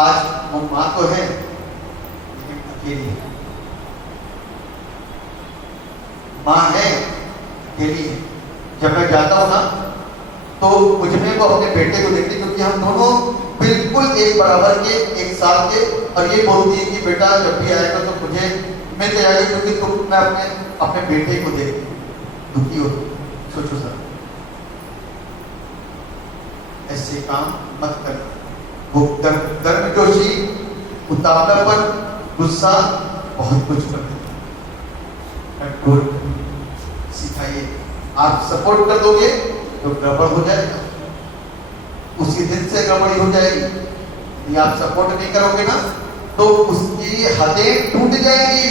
आज वो मां तो है लेकिन अकेली है, मां है अकेली है। जब मैं जाता हूं ना तो मुझमें वो अपने बेटे को देखती, क्योंकि हम दोनों बिल्कुल एक बराबर के, एक साल के, और ये बोलती है कि बेटा जब भी आएगा तो मुझे मिल जाएगा, क्योंकि तुम मैं अपने बेटे को देखती हूँ, दुखी हो। सोचो सर, ऐसे काम मत कर। वो गर्मजोशी, उतावलापन, गुस्सा बहुत कुछ कर देता है। कंट्रोल सिखाइए। आप सपोर्ट कर दोगे तो गड़बड़ हो जाएगा, उसी दिन से गड़बड़ी हो जाएगी। यदि आप सपोर्ट नहीं करोगे ना तो उसकी हदें टूट जाएंगी।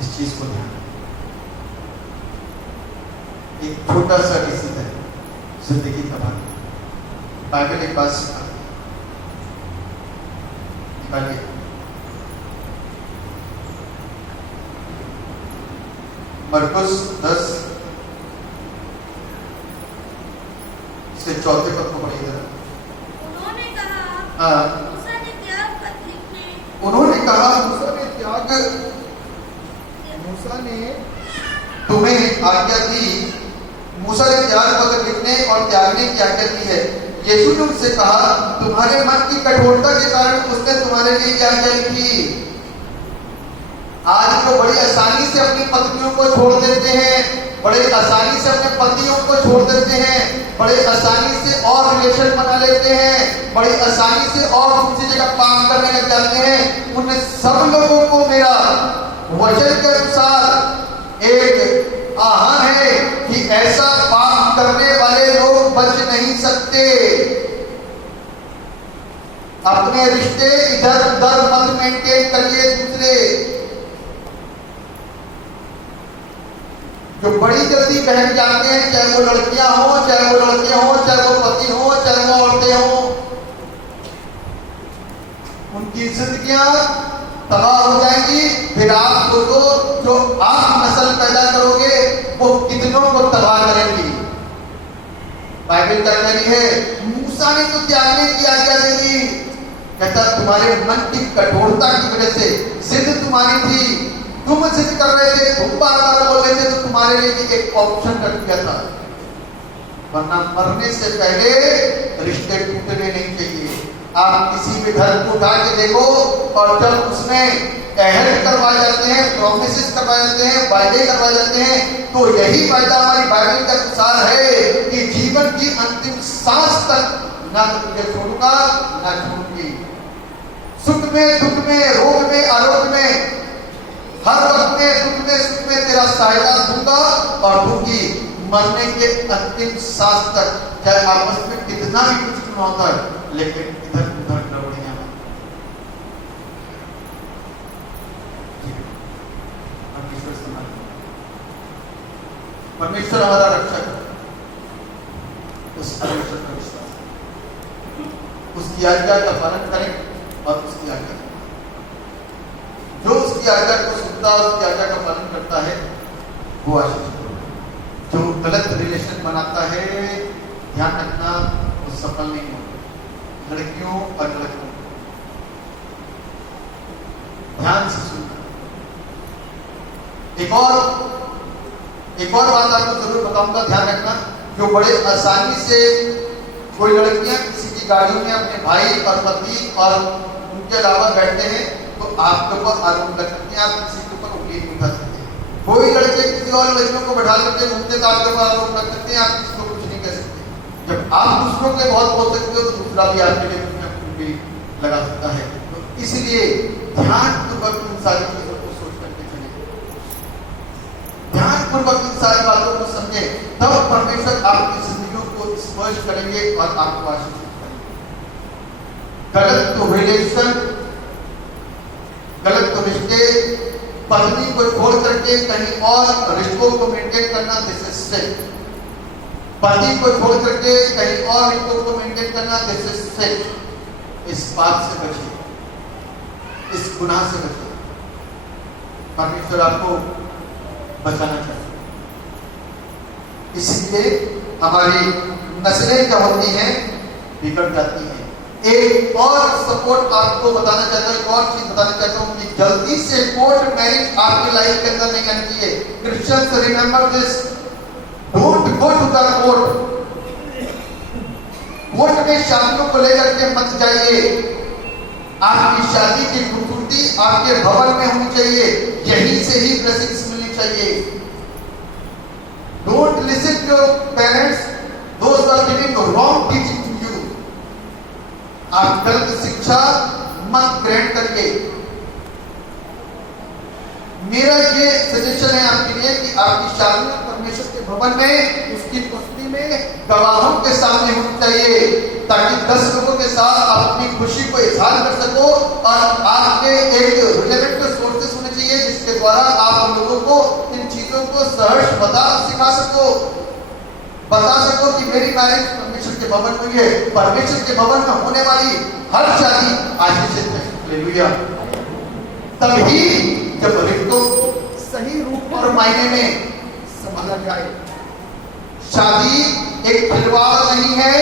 इस चीज को ध्यान रखें। एक छोटा सा डिसीजन जिंदगी तबाह। बाइबल एक बात निकालिए, मरकुस 10 से 4 पद को पढ़िए जरा। उन्होंने कहा हाँ, मूसा ने त्याग पत्र लिखने, उन्होंने कहा मूसा ने तुम्हें आज्ञा दी, मूसा ने त्याग पत्र लिखने और त्यागने की आज्ञा दी है। यीशु ने उससे कहा तुम्हारे मन की कठोरता के कारण उसने तुम्हारे लिए क्या आज्ञा लिखी। आज तो बड़ी आसानी से अपनी पत्नियों को छोड़ देते हैं, बड़े आसानी से अपने पतियों को छोड़ देते हैं, बड़े आसानी से और रिलेशन बना लेते हैं, बड़ी आसानी से और दूसरी जगह काम करने लग जाते हैं। उन सब लोगों को मेरा वचन के अनुसार एक आह्वान है कि ऐसा पाप करने वाले लोग बच नहीं सकते। रिश्ते इधर उधर मत मेंटेन करिए दूसरे। जो बड़ी जल्दी बहक जाते हैं, चाहे वो लड़कियां हो, चाहे वो लड़के हो, चाहे वो पति हो, चाहे वो औरतें हो, उनकी जिंदगियां तबाह हो जाएंगी। फिर आप जो आप नस्ल पैदा करोगे वो कितनों को तबाह करेंगी। बाइबल कह रही है, मूसा ने तो त्यागने की आज्ञा दे दी। कहता तुम्हारे मन की कठोरता की वजह से, जिद तुम्हारी थी, तुम जिद कर रहे थे, तुम बार बार बोल रहे थे, तो तुम्हारे लिए भी एक ऑप्शन रख दिया था, वरना मरने से पहले रिश्ते टूटने नहीं चाहिए। आप किसी भी धर्म को उठा के देखो, और जब उसमें अहद करवाए जाते हैं, प्रोमिसेस करवाए जाते हैं, वायदे करवाए जाते हैं, तो यही वायदा हमारी बाइबल के अनुसार है कि जीवन की अंतिम सांस तक ना तो तुझे छोड़ूंगा ना छोड़ूंगी। सुख में दुख में, रोग में आरोग्य में, हर वक्त में दुख में सुख में तेरा सहायता दूंगा और दूंगी, मरने के अंतिम सांस तक। चाहे आपस में कितना भी कुछ होता है, लेकिन इधर उधर गड़बड़ियां मत। परमेश्वर हमारा रक्षक, उस परमेश्वर का विश्वास, उसकी आज्ञा का पालन करें और उसकी आज्ञा, जो उसकी आज्ञा को सुनता है, उसकी आज्ञा का पालन करता है, वो आशीष। जो गलत रिलेशन बनाता है, ध्यान रखना, वो सफल नहीं होगा। लड़कियों और लड़कों, ध्यान से सुनना। एक और बात आपको जरूर बताऊंगा, ध्यान रखना। जो बड़े आसानी से कोई लड़कियां किसी की गाड़ियों में अपने भाई और पति और उनके अलावा बैठते हैं, तो आपके ऊपर आरोप लग सकते हैं, आप किसी के ऊपर उंगली नहीं उठा सकते। कोई लड़के किसी और लड़कियों को बैठा करके घूमते तो आपके ऊपर आरोप लग सकते हैं, आप किसी को कुछ नहीं कह सकते। जब आप दूसरों के बहुत बोल सकते हो, तो दूसरा भी आपके लिए कुछ ना कुछ भी लगा सकता है। तो इसलिए ध्यानपूर्वक इन सारी चीजों को सोच करके चलिए, ध्यानपूर्वक इन सारी बातों को समझे, तब परमेश्वर आपकी जिंदगियों को स्पर्श करेंगे और आपको आशीषित करेंगे। गलत रिलेशन, गलत रिश्ते, पत्नी को छोड़ करके कहीं और रिश्तों को मेंटेन करना, दिस इज सिन। पति को छोड़ करके कहीं और रिश्तों को मेंटेन करना, दिस इज सिन। इस बात से बचिए, इस गुनाह से बचिए। परमेश्वर आपको बचाना चाहिए। इसलिए हमारी नस्लें क्या होती हैं, बिगड़ जाती हैं। एक और सपोर्ट आपको बताना चाहता हूं, एक और चीज बताना चाहता हूं कि जल्दी से कोर्ट मैरिज आपकी लाइफ के अंदर नहीं आनी चाहिए। Christians remember this, don't go to the court. Court में शादियों को लेकर के मत जाइए। आपकी शादी की खूबसूरती आपके भवन में होनी चाहिए, यहीं से ही ब्लेसिंग्स मिलनी चाहिए। Don't listen to parents, those who are giving wrong teaching to you. आप गलत शिक्षा मत ग्रहण करिए। मेरा ये सजेशन है आपके लिए कि आपकी शादी परमेश्वर के भवन में, उसकी उपस्थिति में, गवाहों के सामने होनी चाहिए, ताकि 10 लोगों के साथ आप अपनी खुशी को इजहार कर सको। और आपके एक रिलेवेंट सोर्सेस होने चाहिए जिसके द्वारा आप लोगों को इन चीजों को सहर्ष सिखा सको कि मेरी मैरिज परमेश्वर के भवन में है। परमेश्वर के भवन में होने वाली हर शादी आशीषित है। हालेलुया। तभी जब रिश्तों को सही रूप और मायने में संभाला जाए। शादी एक खिलवाड़ नहीं है,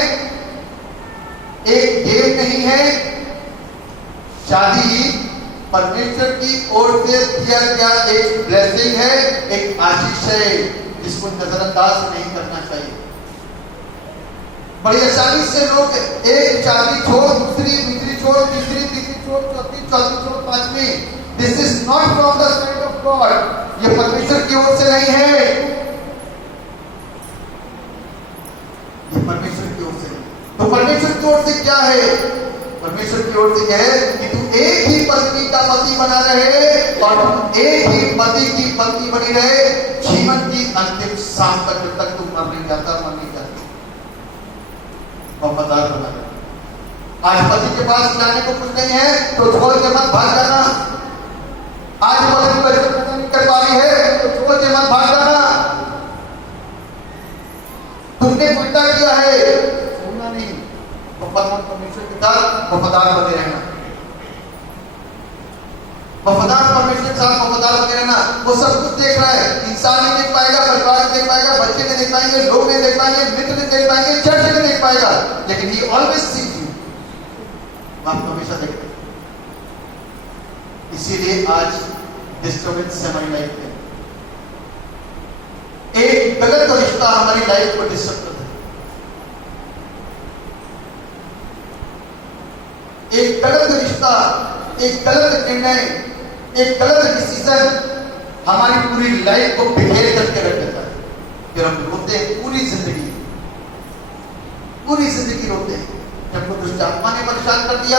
एक गेम नहीं है। शादी परमेश्वर की ओर से दिया गया एक ब्लेसिंग है, एक आशीष है, जिसको नजरअंदाज नहीं करना चाहिए। बड़ी आसानी से लोग एक शादी छोड़, दूसरी छोड़, तीसरी छोड़, चौथी छोड़, पांचवी। This is not from the side of God. ये परमेश्वर की ओर से नहीं है, ये परमेश्वर की ओर से। तो परमेश्वर की ओर से क्या है? परमेश्वर की ओर से यह है कि तू एक ही पत्नी का पति बना रहे और तू एक ही पति की पत्नी बनी रहे जीवन की अंतिम सांस तक, जब तक तू मर नहीं जाता। वफादार बना रहे। आज पति के पास जाने को कुछ नहीं है तो छोड़ के मत भाग जाना। आज पति पैसे खर्च नहीं कर पा रही है तो छोड़ के मत भाग जाना। तुमने उल्टा किया है, सुनना नहीं। परमेश्वर के साथ वफादार बने रहना, वफादार परमेश्वर के साथ वफादार बने रहना। वो सब कुछ देख रहा है, इंसान नहीं देख पाएगा, परिवार नहीं देख पाएगा, बच्चे नहीं देख पाएंगे, लोग नहीं देख पाएंगे, मित्र नहीं देख पाएंगे, चर्च नहीं देख पाएगा, लेकिन ही ऑलवेज सीज यू। आप हमेशा देखते हैं। इसीलिए आज डिस्टर्बेंस है हमारी लाइफ में। एक गलत रिश्ता हमारी लाइफ को डिस्टर्ब करता है। एक गलत रिश्ता, एक गलत निर्णय, एक गलत डिसीजन हमारी पूरी लाइफ को बिखेर करके रख देता है। फिर हम रोते हैं पूरी जिंदगी रोते हैं। जब को दुष्ट आत्मा ने परेशान कर दिया,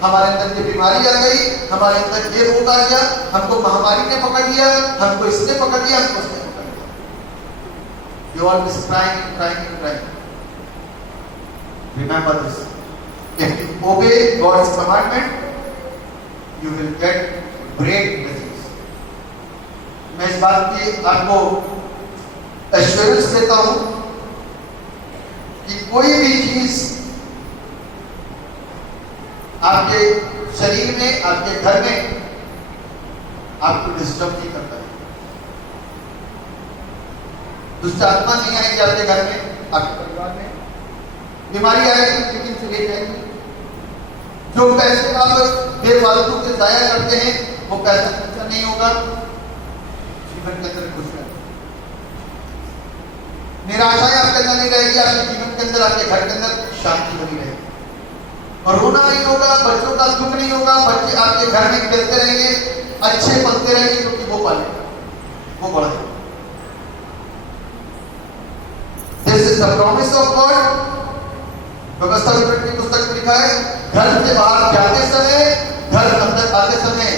हमारे अंदर ये बीमारी आ गई, हमारे अंदर ये रोग आ गया, हमको महामारी ने पकड़ लिया, हमको इसने पकड़ लिया, हमको उसने पकड़ लिया। You always crying. Remember this. If you obey God's commandment, you will get great blessings. मैं इस बात की आपको एश्योरेंस देता हूं कि कोई भी चीज आपके शरीर में, आपके घर में आपको डिस्टर्ब नहीं करता है। दुष्ट आत्मा नहीं आएगी आपके घर में, आपके परिवार में। बीमारी आएगी लेकिन चली जाएगी। जो पैसे आप बेफालतू के जाया करते हैं वो पैसा खर्चा नहीं होगा, जीवन के अंदर खुश रहेगा। निराशाएं आपके अंदर नहीं रहेगी, आपके जीवन के अंदर, आपके घर के अंदर शांति बनी रहेगी। और रोना नहीं होगा, बच्चों का दुख नहीं होगा, बच्चे आपके घर में खेलते रहेंगे, अच्छे पलते रहेंगे, क्योंकि वो पालेगा, वो बढ़ेगा। This is the promise of God. व्यवस्था की पुस्तक में लिखा है, घर से बाहर जाते समय, घर अंदर आते समय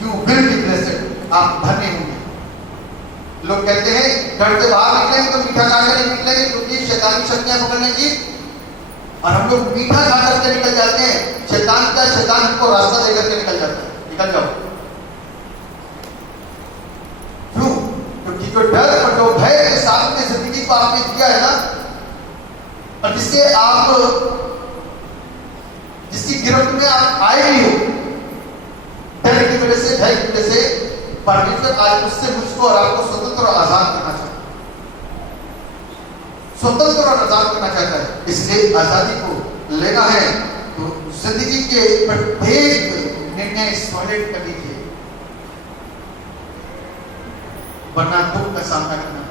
you will be blessed. आप धन्य होंगे। लोग कहते हैं घर से बाहर निकलेंगे तो मीठा खाकर नहीं निकलेंगे क्योंकि शैतानी शक्तियां पकड़ने की, और हम लोग मीठा खा करके निकल जाते हैं। शैतान हमको रास्ता देकर के निकल जाता है, निकल जाओ। क्यों? क्योंकि जो डर और जो भय के साथ में जिंदगी को आपने किया है ना, और जिसकी गिरफ्त में आप आए ही हो, डर की वजह से, भय की वजह से, परमेश्वर आज उससे मुझको और आपको स्वतंत्र और आजाद करना चाहता है, स्वतंत्र और आजाद करना चाहता है। इसलिए आजादी को लेना है तो जिंदगी के प्रत्येक निर्णय सॉलिड कर लीजिए, वरना दुख का सामना करना है।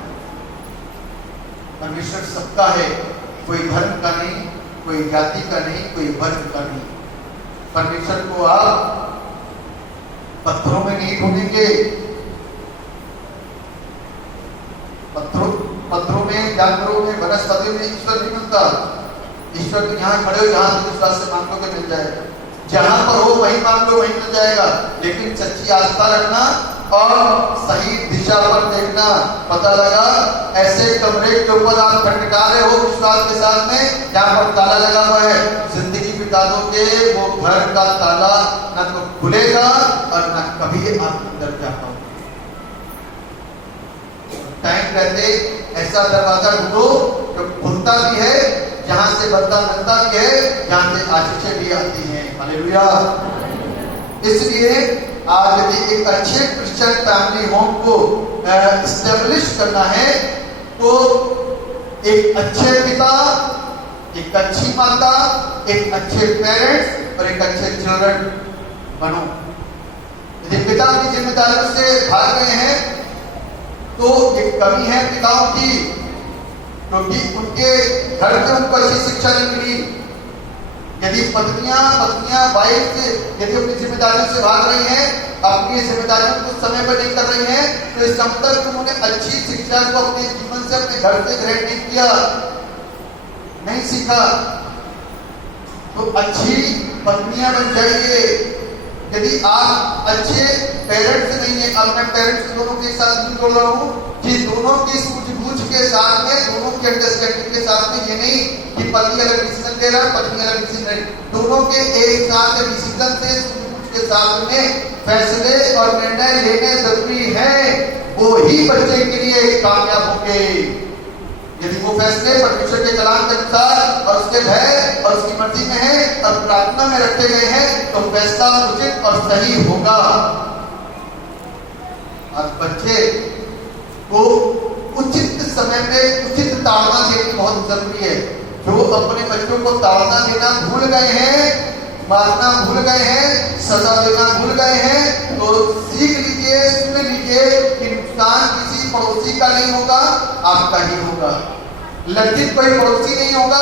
परमेश्वर सबका है, कोई धर्म का नहीं, कोई जाति का नहीं, कोई वर्ग का नहीं। परमेश्वर को आप पत्थरों में नहीं ढूंढेंगे, पत्थरों में, जानवरों में, वनस्पतियों में ईश्वर नहीं मिलता। ईश्वर तो यहाँ खड़े हो, यहाँ से विश्वास से मांगोगे मिल जाएगा, जहां पर हो वहीं मांग लो, वहीं मिल जाएगा। लेकिन सच्ची आस्था रखना और सही दिशा पर देखना। पता लगा ऐसे कमरे के ऊपर आप खटखटा रहे हो विश्वास के साथ में, जहां पर ताला लगा हुआ है, जिंदगी बिता दोगे, वो घर का ताला न तो खुलेगा और न कभी आप अंदर जा पाओगे। टाइम रहते ऐसा दरवाजा ढूंढो जो खुलता भी है, जहां से बदला मिलता भी है, जहां से आशीषें भी आती हैं। हालेलुया। इसलिए आज यदि एक अच्छे क्रिश्चियन फैमिली होम को एस्टेब्लिश करना है तो एक अच्छे पिता, एक अच्छी माता, एक अच्छे पेरेंट्स और एक अच्छे चिल्ड्रन बनो। यदि पिता अपनी जिम्मेदारियों से भाग रहे हैं तो एक कमी है पिताओं की, क्योंकि उनके घर से उनको अच्छी शिक्षा नहीं मिली। यदि पत्नियां वाइफ यदि अपनी जिम्मेदारियों से भाग रही हैं, अपनी जिम्मेदारियों को समय पर नहीं कर रही हैं, तो इसका मतलब कि उन्होंने अच्छी शिक्षा को अपने जीवन से, अपने घर से ग्रहण नहीं किया, नहीं सीखा। तो अच्छी पत्नियां बन जाइए। यदि आप अच्छे पेरेंट्स नहीं है, अब मैं पेरेंट्स दोनों के साथ भी बोल रहा हूँ, कि दोनों की सूझबूझ के साथ में, दोनों की अंडरस्टैंडिंग के साथ में, ये नहीं कि पति अलग डिसीजन ले रहा है, पत्नी अलग डिसीजन ले, दोनों के एक साथ डिसीजन से, सूझबूझ के साथ में फैसले और निर्णय लेने जरूरी है। वो ही बच्चे के लिए कामयाब होंगे। यदि वो फैसले परमेश्वर के कलाम के अनुसार और उसके भय और उसकी मर्जी में है और प्रार्थना में रखे गए हैं, तो फैसला उचित और सही होगा। और बच्चे को उचित समय पे उचित ताड़ना देनी बहुत जरूरी है। जो अपने बच्चों को ताड़ना देना भूल गए हैं, मारना भूल गए हैं, सजा देना भूल गए हैं, तो सीख लीजिए, सुन लीजिए कि नुकसान किसी पड़ोसी का नहीं होगा, आपका ही होगा। लज्जित कोई पड़ोसी नहीं होगा,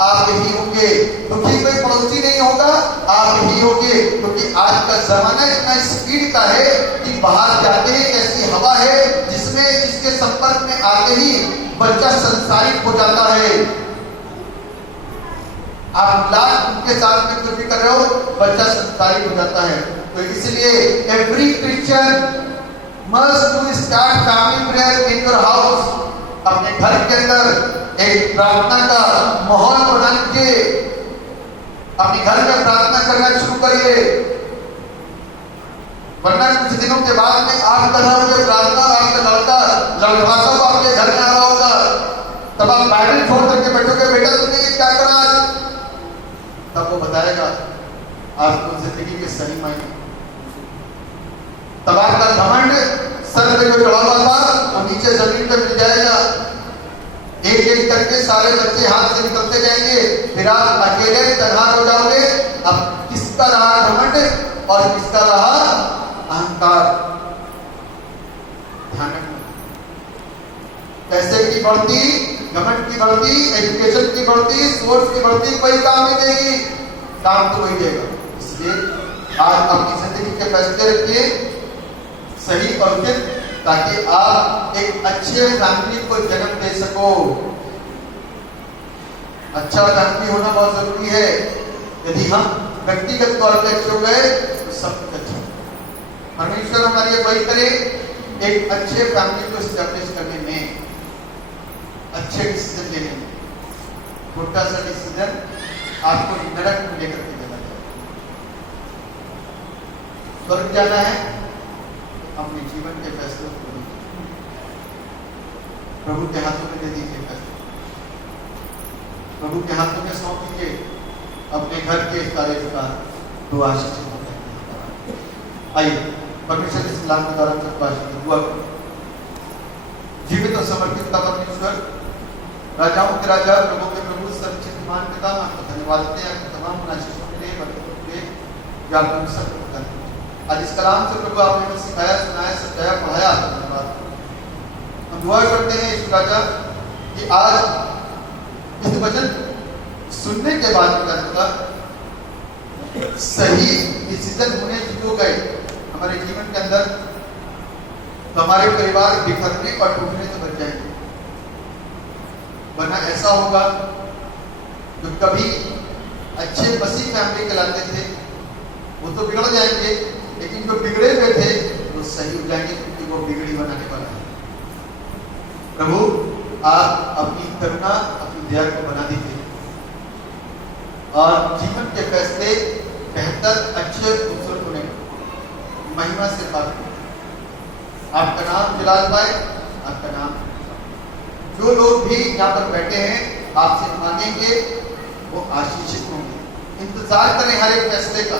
आप ही होंगे। दुखी कोई पड़ोसी नहीं होगा, आप ही होंगे। क्योंकि आज का जमाना इतना स्पीड का है कि बाहर जाते ही ऐसी हवा है जिसमें इसके संपर्क में आते ही बच्चा संसारित हो जाता है। आप लाख उनके साथ में कुछ भी कर रहे हो, बच्चा संसारित हो जाता है। तो इसलिए every Christian must do start family prayer in your house. अपने घर के अंदर एक प्रार्थना का माहौल बना लीजिए, अपने घर में प्रार्थना करना शुरू करिए। वरना कुछ दिनों के बाद में आप कर रहे होंगे प्रार्थना, आपका लड़का सब आपके घर में आ रहा होगा, तब आप बाइबल छोड़ करके बैठोगे, बेटा तुमने ये क्या करा आज? तब वो बताएगा आपको जिंदगी के सही मायने। तब आपका घमंड सर पे जो चढ़ा हुआ था वो नीचे जमीन पे मिल जाएगा। एक एक करके सारे बच्चे हाथ से निकलते जाएंगे, फिर आप अकेले तन्हा हो जाओगे। अब किसका रहा घमंड और किसका रहा अहंकार? ध्यान रखना। पैसे की बढ़ती, घमंड की बढ़ती, एजुकेशन की बढ़ती, सोर्स की बढ़ती कोई काम नहीं देगी, काम तो वही देगा। इसलिए आज अपनी जिंदगी के फैसले रखिए सही और उचित, ताकि आप एक अच्छे फैमिली को जन्म दे सको। अच्छा फैमिली होना बहुत जरूरी है। यदि हम व्यक्तिगत तौर पर अच्छे हो गए तो सब कुछ अच्छा। परमेश्वर हमारी अगुवाई करे एक अच्छे फैमिली को एस्टैब्लिश करने में, अच्छे डिसीजन लेने में। छोटा सा डिसीजन आपको नरक में लेकर के जाना है। स्वर्ग जाना है, अपने जीवन के फैसलों को प्रभु के हाथों में दे दीजिए। फैसले प्रभु के हाथों में सौंप दीजिए अपने घर के सारे अधिकार। तो आशीष होते हैं। आइए परमेश्वर के सलाम के द्वारा सबको आशीष दुआ। जीवित और समर्पित का परमेश्वर, राजाओं के राजा, प्रभु के प्रभु, सर्वशक्तिमान पिता, आपको धन्यवाद देते हैं आपके तमाम आशीषों के लिए, बरकतों के लिए, जो आपने सबको बताया। आज इस कलाम से प्रभु आपने हमें सिखाया, सुनाया, समझाया, पढ़ाया, आपका धन्यवाद। हम दुआ करते हैं यीशु राजा कि आज इस वचन सुनने के बाद का सही डिसीजन होने जो गए हमारे जीवन के अंदर, तो हमारे परिवार बिखरने और टूटने से बच जाएंगे। वरना ऐसा होगा जो कभी अच्छे मसीह फैमिली कहलाते थे वो तो बिगड़ जाएंगे, लेकिन जो बिगड़े हुए थे वो सही हो जाएंगे, क्योंकि वो बिगड़ी बनाने वाला है। प्रभु आप अपनी करुणा, अपनी दया को बना दीजिए और जीवन के फैसले बेहतर, अच्छे, खूबसूरत होने महिमा से पाते आपका नाम जलाल पाए। आपका नाम, जो लोग भी यहाँ पर बैठे हैं आपसे मांगेंगे वो आशीषित होंगे। इंतजार करें हर एक फैसले का,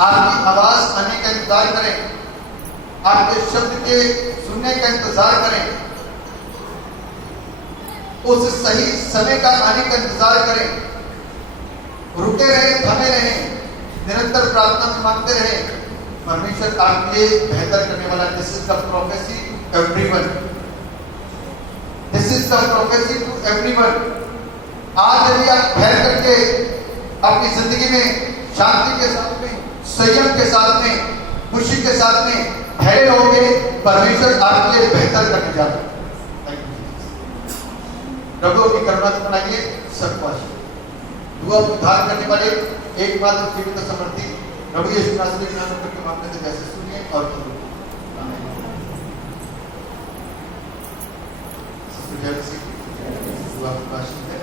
आपकी आवाज आने का इंतजार करें, आपके शब्द के सुनने का इंतजार करें, उस सही समय का आने का इंतजार करें। रुके रहे, थमे रहे, निरंतर प्रार्थना में मांगते रहे। परमेश्वर आपके लिए बेहतर करने वाला। This is the prophecy to everyone, this is the prophecy to everyone. आज यदि आप ठहर करके अपनी जिंदगी में शांति के साथ में, संयम के साथ में, खुशी के साथ में ठहरे रहोगे, परमेश्वर आपके लिए बेहतर करने जा रहा है। प्रभु की करुणा बनाइए सबको आशीष। दुआ उद्धार करने वाले एकमात्र जीवित समर्थी प्रभु यीशु नासरी के नाम पर मांगने से जैसे सुनिए और जय मसीह। हुआ प्रकाशित है